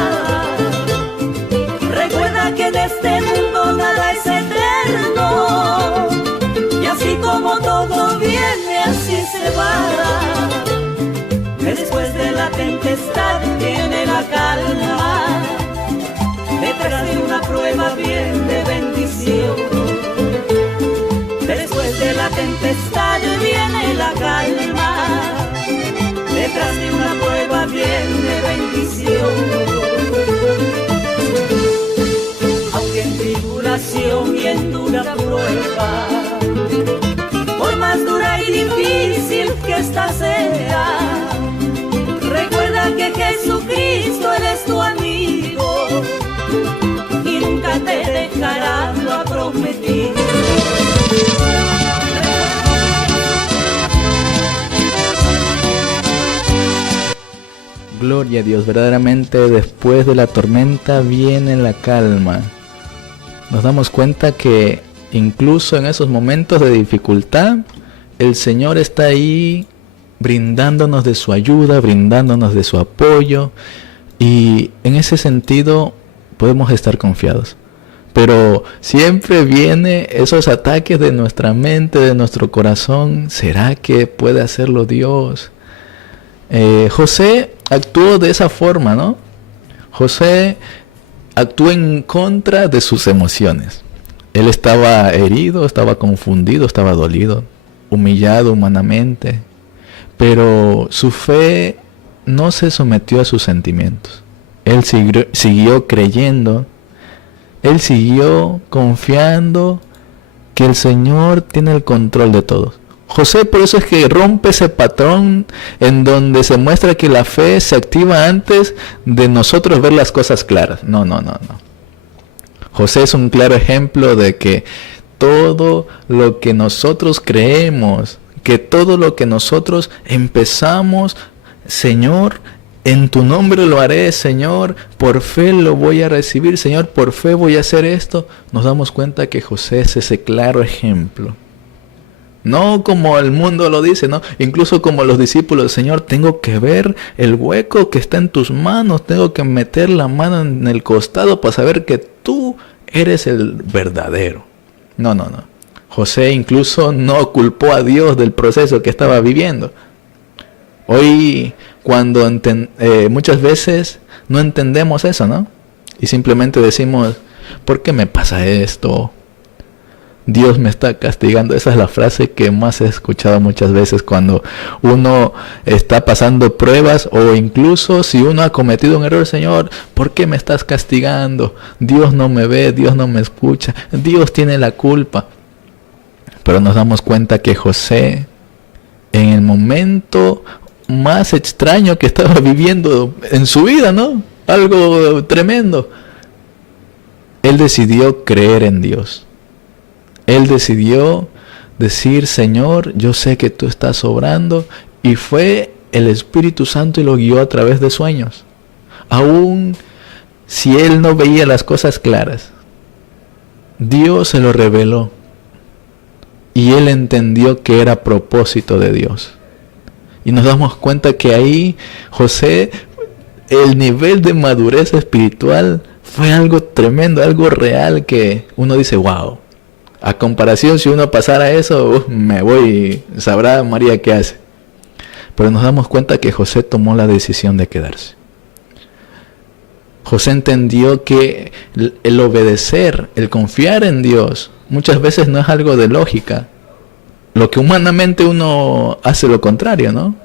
Recuerda que en este mundo nada es eterno, y así como todo viene, así se va. Después de la tempestad viene la calma, detrás de una prueba viene bendición. Después de la tempestad viene la calma, detrás de una prueba viene bendición. Aunque en tribulación y en dura prueba, por más dura y difícil que esta sea, recuerda que Jesucristo, Él es tu amigo y nunca te dejará, lo ha prometido. Gloria a Dios, verdaderamente después de la tormenta viene la calma. Nos damos cuenta que incluso en esos momentos de dificultad, el Señor está ahí brindándonos de su ayuda, brindándonos de su apoyo, y en ese sentido podemos estar confiados. Pero siempre vienen esos ataques de nuestra mente, de nuestro corazón. ¿Será que puede hacerlo Dios? José actuó de esa forma, ¿no? José actuó en contra de sus emociones. Él estaba herido, estaba confundido, estaba dolido, humillado humanamente. Pero su fe no se sometió a sus sentimientos. Él siguió creyendo. Él siguió confiando que el Señor tiene el control de todo. José por eso es que rompe ese patrón en donde se muestra que la fe se activa antes de nosotros ver las cosas claras. No. José es un claro ejemplo de que todo lo que nosotros creemos, que todo lo que nosotros empezamos, Señor, en tu nombre lo haré, Señor, por fe lo voy a recibir, Señor, por fe voy a hacer esto. Nos damos cuenta que José es ese claro ejemplo. No como el mundo lo dice, ¿no? Incluso como los discípulos, Señor, tengo que ver el hueco que está en tus manos, tengo que meter la mano en el costado para saber que tú eres el verdadero. No. José incluso no culpó a Dios del proceso que estaba viviendo. Hoy, cuando muchas veces no entendemos eso, ¿no? Y simplemente decimos, ¿por qué me pasa esto? Dios me está castigando. Esa es la frase que más he escuchado muchas veces cuando uno está pasando pruebas, o incluso si uno ha cometido un error. Señor, ¿por qué me estás castigando? Dios no me ve, Dios no me escucha, Dios tiene la culpa. Pero nos damos cuenta que José, en el momento más extraño que estaba viviendo en su vida, ¿no? Algo tremendo. Él decidió creer en Dios. Él decidió decir, Señor, yo sé que tú estás obrando, y fue el Espíritu Santo y lo guió a través de sueños. Aún si él no veía las cosas claras, Dios se lo reveló. Y él entendió que era propósito de Dios. Y nos damos cuenta que ahí José, el nivel de madurez espiritual fue algo tremendo, algo real, que uno dice, wow. A comparación, si uno pasara eso, me voy, sabrá María qué hace. Pero nos damos cuenta que José tomó la decisión de quedarse. José entendió que el obedecer, el confiar en Dios, muchas veces no es algo de lógica. Lo que humanamente uno hace lo contrario, ¿no?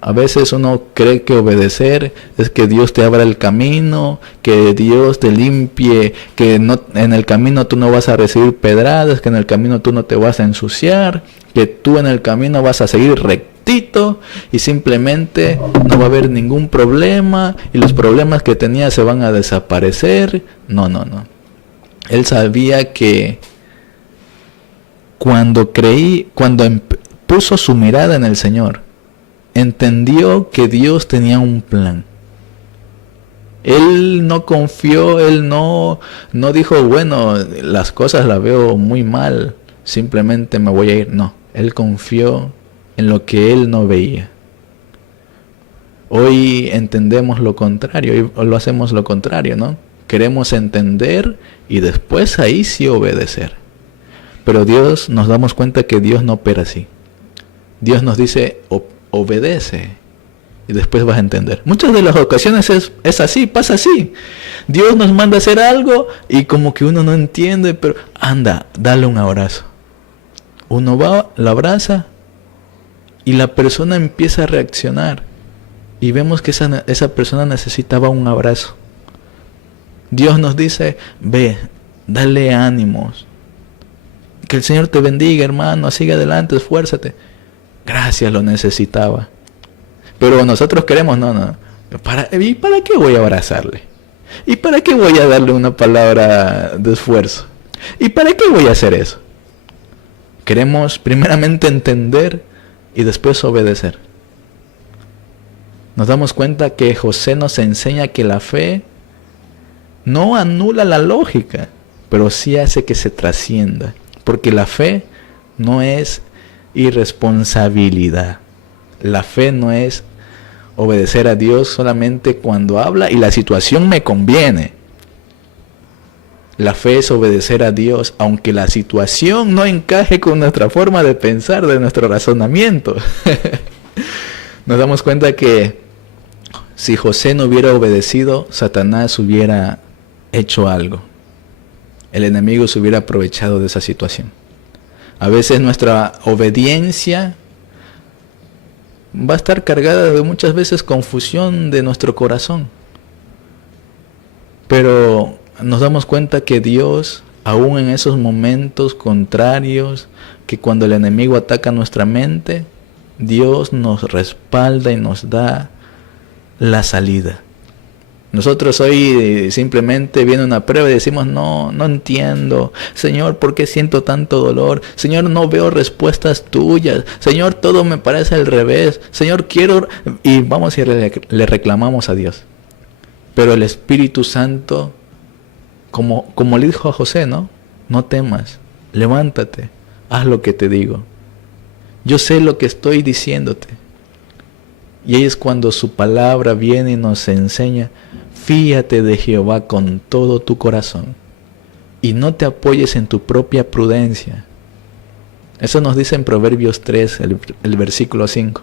A veces uno cree que obedecer es que Dios te abra el camino, que Dios te limpie, que no, en el camino tú no vas a recibir pedradas, que en el camino tú no te vas a ensuciar, que tú en el camino vas a seguir rectito y simplemente no va a haber ningún problema y los problemas que tenía se van a desaparecer. No. Él sabía que cuando puso su mirada en el Señor, entendió que Dios tenía un plan. Él no confió, él no dijo, bueno, las cosas las veo muy mal, simplemente me voy a ir. No, él confió en lo que él no veía. Hoy entendemos lo contrario, hoy lo hacemos lo contrario, ¿no? Queremos entender y después ahí sí obedecer. Pero Dios, nos damos cuenta que Dios no opera así. Dios nos dice, obedece y después vas a entender. Muchas de las ocasiones es así, pasa así. Dios nos manda a hacer algo y como que uno no entiende, pero anda, dale un abrazo. Uno va, la abraza y la persona empieza a reaccionar y vemos que esa persona necesitaba un abrazo. Dios nos dice, ve, dale ánimos. Que el Señor te bendiga, hermano, sigue adelante, esfuérzate. Gracias, lo necesitaba. Pero nosotros queremos, ¿Y para qué voy a abrazarle? ¿Y para qué voy a darle una palabra de esfuerzo? ¿Y para qué voy a hacer eso? Queremos primeramente entender y después obedecer. Nos damos cuenta que José nos enseña que la fe no anula la lógica, pero sí hace que se trascienda. Porque la fe no es irresponsabilidad. La fe no es obedecer a Dios solamente cuando habla y la situación me conviene. La fe es obedecer a Dios aunque la situación no encaje con nuestra forma de pensar, de nuestro razonamiento. Nos damos cuenta que si José no hubiera obedecido, Satanás hubiera hecho algo. El enemigo se hubiera aprovechado de esa situación. A veces nuestra obediencia va a estar cargada de muchas veces confusión de nuestro corazón. Pero nos damos cuenta que Dios, aún en esos momentos contrarios, que cuando el enemigo ataca nuestra mente, Dios nos respalda y nos da la salida. Nosotros hoy simplemente viene una prueba y decimos, no entiendo. Señor, ¿por qué siento tanto dolor? Señor, no veo respuestas tuyas. Señor, todo me parece al revés. Señor, quiero... Y vamos y le reclamamos a Dios. Pero el Espíritu Santo, como le dijo a José, ¿no? No temas, levántate, haz lo que te digo. Yo sé lo que estoy diciéndote. Y ahí es cuando su palabra viene y nos enseña, fíate de Jehová con todo tu corazón y no te apoyes en tu propia prudencia. Eso nos dice en Proverbios 3, el versículo 5.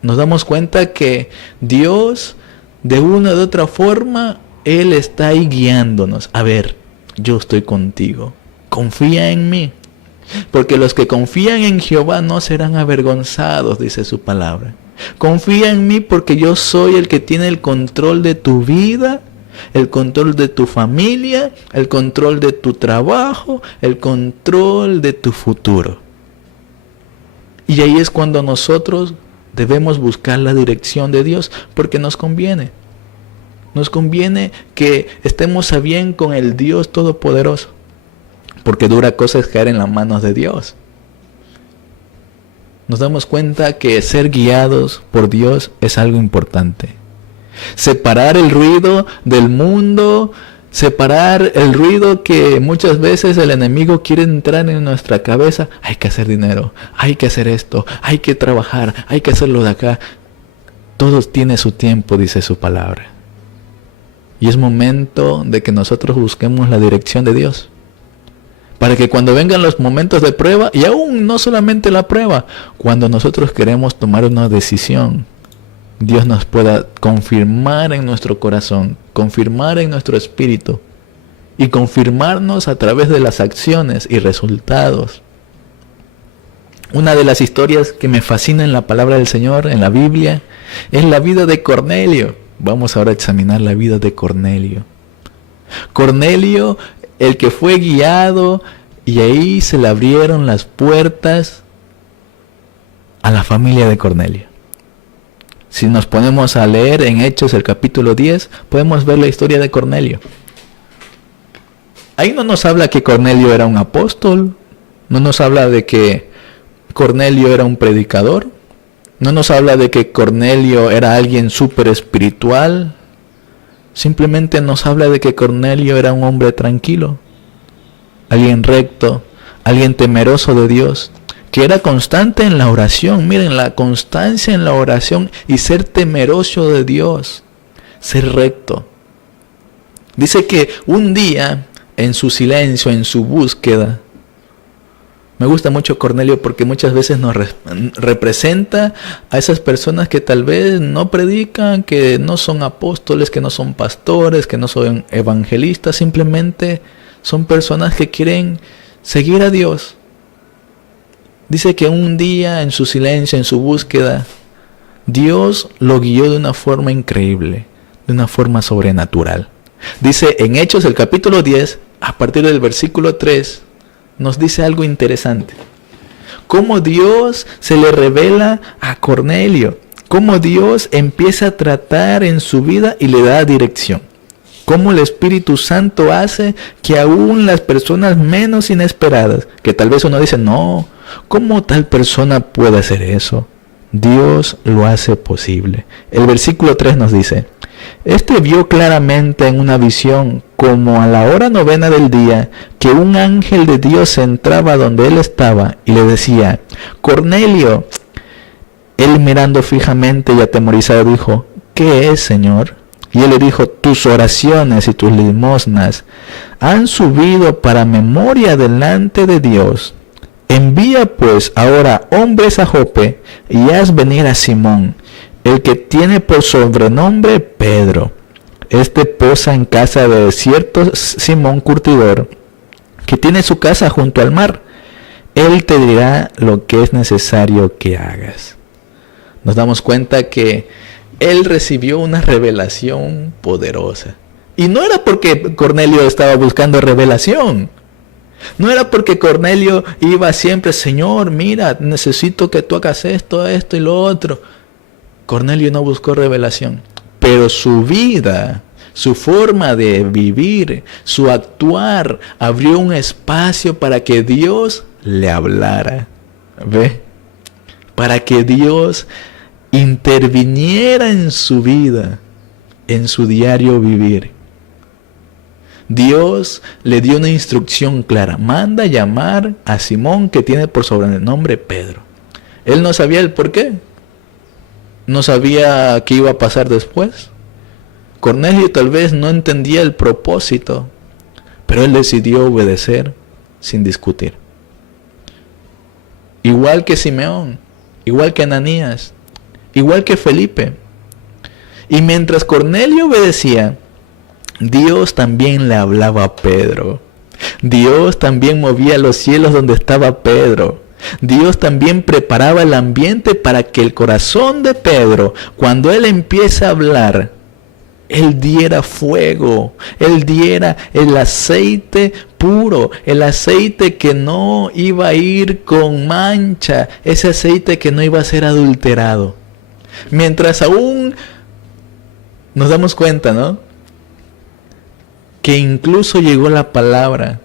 Nos damos cuenta que Dios, de una u otra forma, Él está ahí guiándonos. A ver, yo estoy contigo, confía en mí. Porque los que confían en Jehová no serán avergonzados, dice su palabra. Confía en mí porque yo soy el que tiene el control de tu vida, el control de tu familia, el control de tu trabajo, el control de tu futuro. Y ahí es cuando nosotros debemos buscar la dirección de Dios, porque nos conviene. Nos conviene que estemos a bien con el Dios Todopoderoso. Porque dura cosa es caer en las manos de Dios. Nos damos cuenta que ser guiados por Dios es algo importante. Separar el ruido del mundo, separar el ruido que muchas veces el enemigo quiere entrar en nuestra cabeza. Hay que hacer dinero, hay que hacer esto, hay que trabajar, hay que hacerlo de acá. Todo tiene su tiempo, dice su palabra. Y es momento de que nosotros busquemos la dirección de Dios. Para que cuando vengan los momentos de prueba, y aún no solamente la prueba, cuando nosotros queremos tomar una decisión, Dios nos pueda confirmar en nuestro corazón, confirmar en nuestro espíritu, y confirmarnos a través de las acciones y resultados. Una de las historias que me fascina en la palabra del Señor, en la Biblia, es la vida de Cornelio. Vamos ahora a examinar la vida de Cornelio. Cornelio, el que fue guiado, y ahí se le abrieron las puertas a la familia de Cornelio. Si nos ponemos a leer en Hechos el capítulo 10, podemos ver la historia de Cornelio. Ahí no nos habla que Cornelio era un apóstol, no nos habla de que Cornelio era un predicador, no nos habla de que Cornelio era alguien súper espiritual. Simplemente nos habla de que Cornelio era un hombre tranquilo, alguien recto, alguien temeroso de Dios, que era constante en la oración. Miren, la constancia en la oración y ser temeroso de Dios, ser recto. Dice que un día, en su silencio, en su búsqueda, me gusta mucho Cornelio porque muchas veces nos representa a esas personas que tal vez no predican, que no son apóstoles, que no son pastores, que no son evangelistas, simplemente son personas que quieren seguir a Dios. Dice que un día en su silencio, en su búsqueda, Dios lo guió de una forma increíble, de una forma sobrenatural. Dice en Hechos el capítulo 10, a partir del versículo 3, nos dice algo interesante. Cómo Dios se le revela a Cornelio. Cómo Dios empieza a tratar en su vida y le da dirección. Cómo el Espíritu Santo hace que aún las personas menos inesperadas, que tal vez uno dice, no, ¿cómo tal persona puede hacer eso? Dios lo hace posible. El versículo 3 nos dice, este vio claramente en una visión, como a la hora 9 del día, que un ángel de Dios entraba donde él estaba y le decía, Cornelio. Él, mirando fijamente y atemorizado, dijo: ¿qué es, Señor? Y él le dijo: tus oraciones y tus limosnas han subido para memoria delante de Dios. Envía pues ahora hombres a Jope y haz venir a Simón, el que tiene por sobrenombre Pedro. Este posa en casa de cierto Simón curtidor, que tiene su casa junto al mar. Él te dirá lo que es necesario que hagas. Nos damos cuenta que él recibió una revelación poderosa. Y no era porque Cornelio estaba buscando revelación. No era porque Cornelio iba siempre: Señor, mira, necesito que tú hagas esto, esto y lo otro. Cornelio no buscó revelación. Pero su vida, su forma de vivir, su actuar, abrió un espacio para que Dios le hablara. ¿Ve? Para que Dios interviniera en su vida, en su diario vivir. Dios le dio una instrucción clara: manda llamar a Simón, que tiene por sobrenombre Pedro. Él no sabía el por qué, no sabía qué iba a pasar después. Cornelio tal vez no entendía el propósito, pero él decidió obedecer sin discutir. Igual que Simeón, igual que Ananías, igual que Felipe. Y mientras Cornelio obedecía, Dios también le hablaba a Pedro. Dios también movía los cielos donde estaba Pedro. Dios también preparaba el ambiente para que el corazón de Pedro, cuando él empieza a hablar, él diera fuego, él diera el aceite puro, el aceite que no iba a ir con mancha, ese aceite que no iba a ser adulterado. Mientras aún nos damos cuenta, ¿no?, que incluso llegó la palabra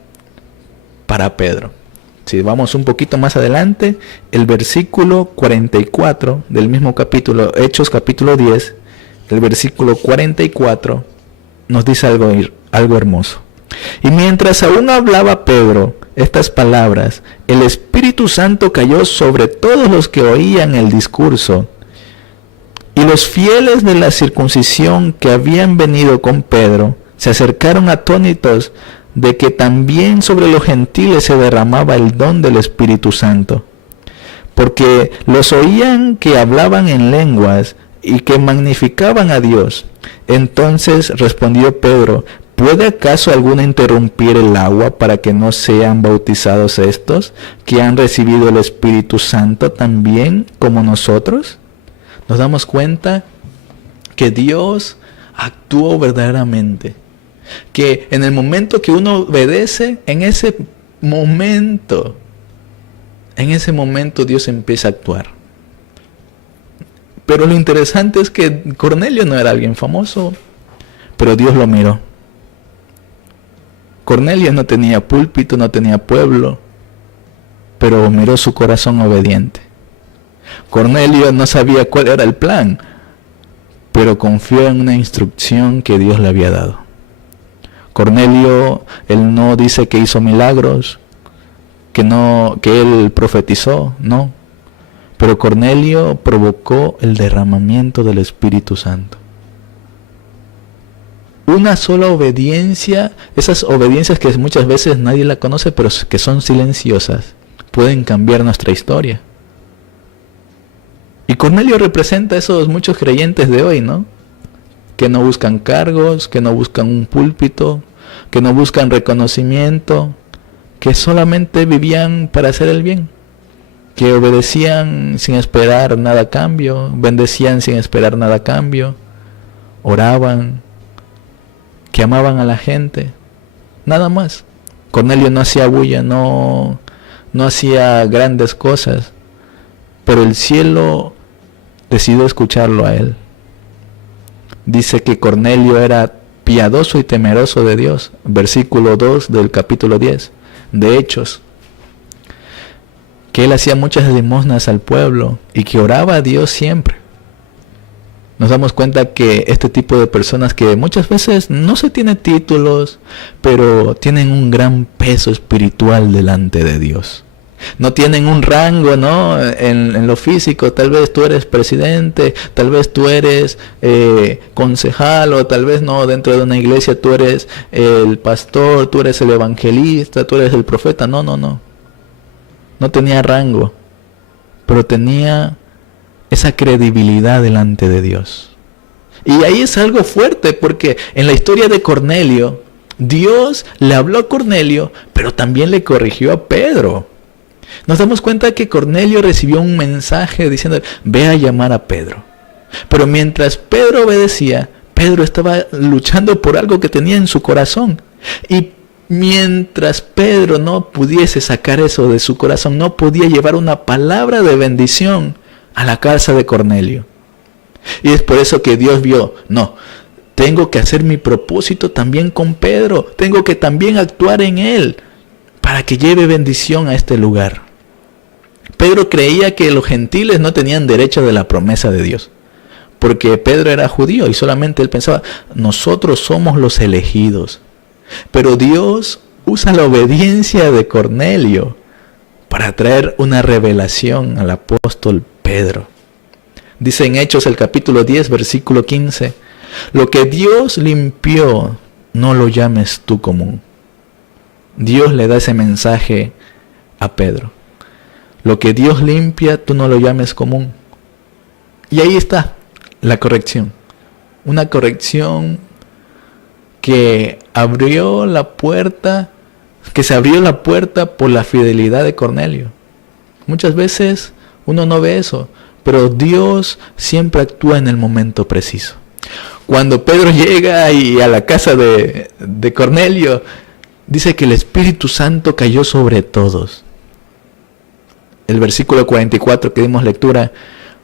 para Pedro. Si vamos un poquito más adelante, el versículo 44 del mismo capítulo, Hechos capítulo 10, el versículo 44, nos dice algo hermoso. Y mientras aún hablaba Pedro estas palabras, el Espíritu Santo cayó sobre todos los que oían el discurso. Y los fieles de la circuncisión que habían venido con Pedro se acercaron atónitos de que también sobre los gentiles se derramaba el don del Espíritu Santo, porque los oían que hablaban en lenguas y que magnificaban a Dios. Entonces respondió Pedro: ¿puede acaso alguno interrumpir el agua para que no sean bautizados estos, que han recibido el Espíritu Santo también como nosotros? Nos damos cuenta que Dios actuó verdaderamente, que en el momento que uno obedece, en ese momento Dios empieza a actuar. Pero lo interesante es que Cornelio no era alguien famoso, pero Dios lo miró. Cornelio no tenía púlpito, no tenía pueblo, pero miró su corazón obediente. Cornelio no sabía cuál era el plan, pero confió en una instrucción que Dios le había dado. Cornelio, él no dice que hizo milagros, que él profetizó, no. Pero Cornelio provocó el derramamiento del Espíritu Santo. Una sola obediencia, esas obediencias que muchas veces nadie la conoce, pero que son silenciosas, pueden cambiar nuestra historia. Y Cornelio representa a esos muchos creyentes de hoy, ¿no?, que no buscan cargos, que no buscan un púlpito, que no buscan reconocimiento, que solamente vivían para hacer el bien, que obedecían sin esperar nada a cambio, bendecían sin esperar nada a cambio, oraban, que amaban a la gente, nada más. Cornelio no hacía bulla, no hacía grandes cosas, pero el cielo decidió escucharlo a él. Dice que Cornelio era piadoso y temeroso de Dios, versículo 2 del capítulo 10 de Hechos, que él hacía muchas limosnas al pueblo y que oraba a Dios siempre. Nos damos cuenta que este tipo de personas, que muchas veces no se tiene títulos, pero tienen un gran peso espiritual delante de Dios. No tienen un rango, ¿no? En lo físico, tal vez tú eres presidente, tal vez tú eres concejal, o tal vez no, dentro de una iglesia tú eres el pastor, tú eres el evangelista, tú eres el profeta. No. No tenía rango, pero tenía esa credibilidad delante de Dios. Y ahí es algo fuerte, porque en la historia de Cornelio, Dios le habló a Cornelio, pero también le corrigió a Pedro. Nos damos cuenta que Cornelio recibió un mensaje diciendo, ve a llamar a Pedro. Pero mientras Pedro obedecía, Pedro estaba luchando por algo que tenía en su corazón. Y mientras Pedro no pudiese sacar eso de su corazón, no podía llevar una palabra de bendición a la casa de Cornelio. Y es por eso que Dios vio, no, tengo que hacer mi propósito también con Pedro, tengo que también actuar en él para que lleve bendición a este lugar. Pedro creía que los gentiles no tenían derecho de la promesa de Dios, porque Pedro era judío y solamente él pensaba, nosotros somos los elegidos. Pero Dios usa la obediencia de Cornelio para traer una revelación al apóstol Pedro. Dice en Hechos el capítulo 10, versículo 15, lo que Dios limpió, no lo llames tú común. Dios le da ese mensaje a Pedro. Lo que Dios limpia, tú no lo llames común. Y ahí está la corrección. Una corrección que abrió la puerta, que se abrió la puerta por la fidelidad de Cornelio. Muchas veces uno no ve eso, pero Dios siempre actúa en el momento preciso. Cuando Pedro llega a la casa de Cornelio, dice que el Espíritu Santo cayó sobre todos. El versículo 44 que dimos lectura,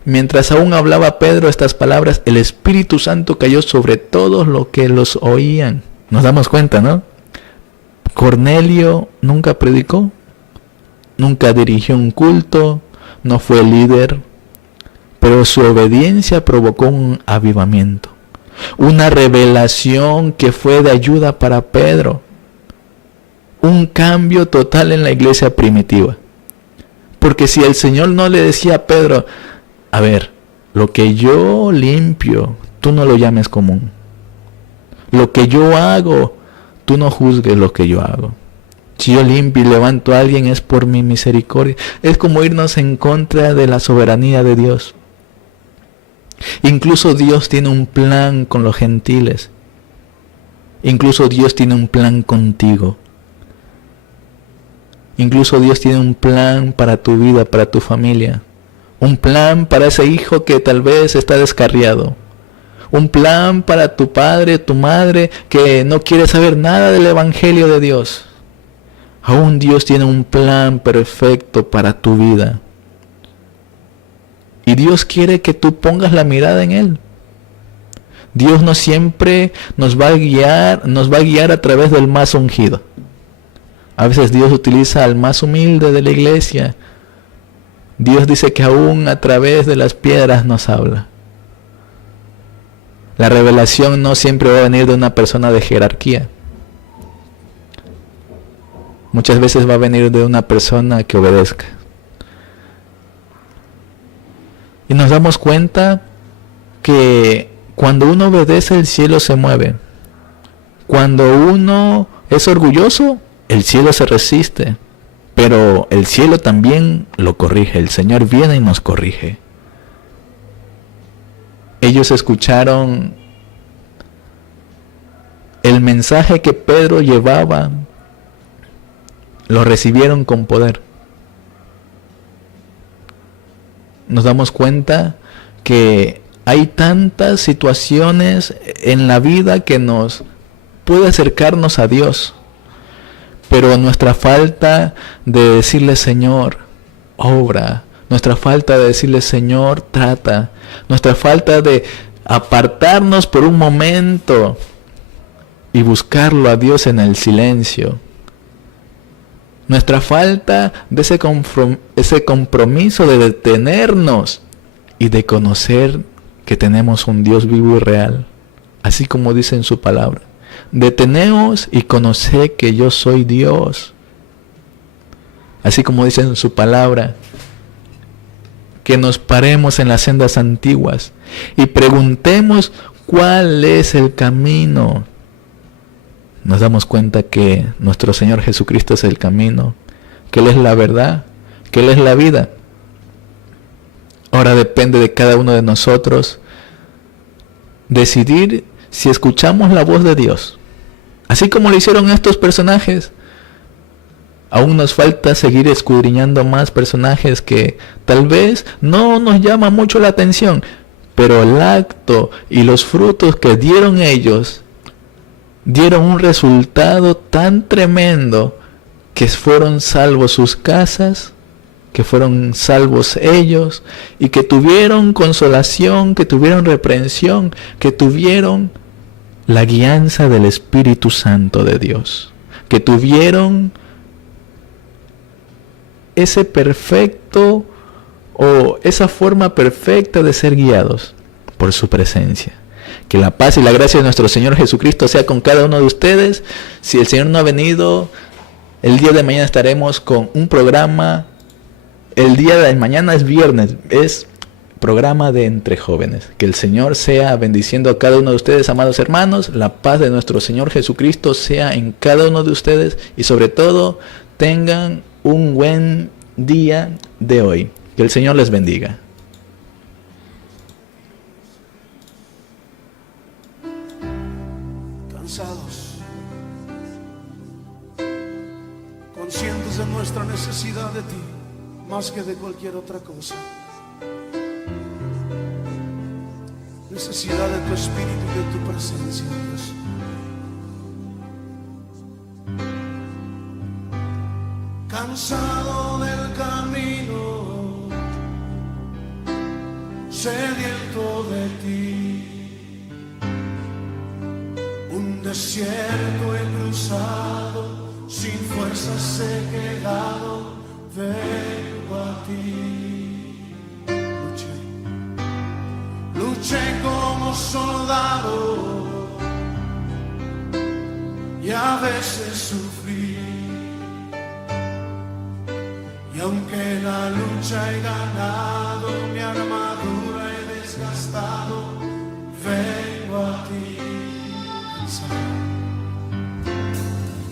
mientras aún hablaba Pedro estas palabras, el Espíritu Santo cayó sobre todos los que los oían. Nos damos cuenta, ¿no? Cornelio nunca predicó, nunca dirigió un culto, no fue líder, pero su obediencia provocó un avivamiento, una revelación que fue de ayuda para Pedro, un cambio total en la iglesia primitiva. Porque si el Señor no le decía a Pedro, a ver, lo que yo limpio, tú no lo llames común. Lo que yo hago, tú no juzgues lo que yo hago. Si yo limpio y levanto a alguien es por mi misericordia. Es como irnos en contra de la soberanía de Dios. Incluso Dios tiene un plan con los gentiles. Incluso Dios tiene un plan contigo. Incluso Dios tiene un plan para tu vida, para tu familia. Un plan para ese hijo que tal vez está descarriado. Un plan para tu padre, tu madre, que no quiere saber nada del Evangelio de Dios. Aún Dios tiene un plan perfecto para tu vida. Y Dios quiere que tú pongas la mirada en Él. Dios no siempre nos va a guiar a través del más ungido. A veces Dios utiliza al más humilde de la iglesia. Dios dice que aún a través de las piedras nos habla. La revelación no siempre va a venir de una persona de jerarquía. Muchas veces va a venir de una persona que obedezca. Y nos damos cuenta que cuando uno obedece, el cielo se mueve. Cuando uno es orgulloso, el cielo se resiste. Pero el cielo también lo corrige. El Señor viene y nos corrige. Ellos escucharon el mensaje que Pedro llevaba. Lo recibieron con poder. Nos damos cuenta que hay tantas situaciones en la vida que nos puede acercarnos a Dios, pero nuestra falta de decirle Señor, obra, nuestra falta de decirle Señor, trata, nuestra falta de apartarnos por un momento y buscarlo a Dios en el silencio, nuestra falta de ese compromiso de detenernos y de conocer que tenemos un Dios vivo y real, así como dice en su palabra. Deteneos y conoced que yo soy Dios. así como dice en su palabra, que nos paremos en las sendas antiguas y preguntemos cuál es el camino. Nos damos cuenta que nuestro Señor Jesucristo es el camino, que Él es la verdad, que Él es la vida. Ahora depende de cada uno de nosotros decidir si escuchamos la voz de Dios. Así como lo hicieron estos personajes, aún nos falta seguir escudriñando más personajes que tal vez no nos llama mucho la atención, pero el acto y los frutos que dieron ellos dieron un resultado tan tremendo que fueron salvos sus casas, que fueron salvos ellos, y que tuvieron consolación, que tuvieron reprensión, que tuvieron la guianza del Espíritu Santo de Dios, que tuvieron ese perfecto o esa forma perfecta de ser guiados por su presencia. Que la paz y la gracia de nuestro Señor Jesucristo sea con cada uno de ustedes. Si el Señor no ha venido, el día de mañana estaremos con un programa. El día de mañana es viernes, es programa de Entre Jóvenes. Que el Señor sea bendiciendo a cada uno de ustedes, amados hermanos. La paz de nuestro Señor Jesucristo sea en cada uno de ustedes. Y sobre todo, tengan un buen día de hoy. Que el Señor les bendiga. Cansados, conscientes de nuestra necesidad de ti, más que de cualquier otra cosa. Necesidad de tu espíritu y de tu presencia, Dios. Cansado del camino, sediento de ti. Un desierto he cruzado, sin fuerzas he quedado, vengo a ti. Luché como soldado y a veces sufrí. Y aunque la lucha he ganado, mi armadura he desgastado, vengo a ti.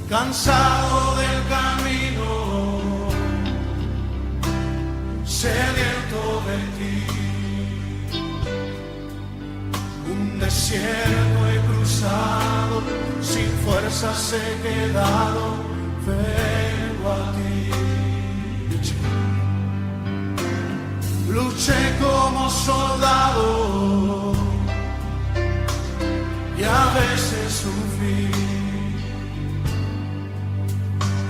Cansado del camino, sediento de ti. Un desierto he cruzado, sin fuerzas he quedado, vengo a ti. Luché como soldado y a veces sufrí.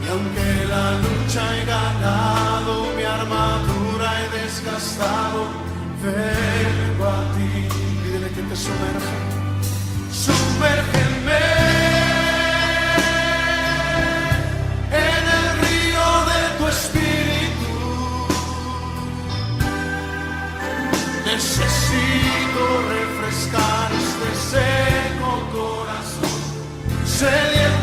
Y aunque la lucha he ganado, mi armadura he desgastado, vengo a ti. Pídele que te sumerja. Sumérgeme en el río de tu espíritu. Necesito refrescar este seco corazón, sediento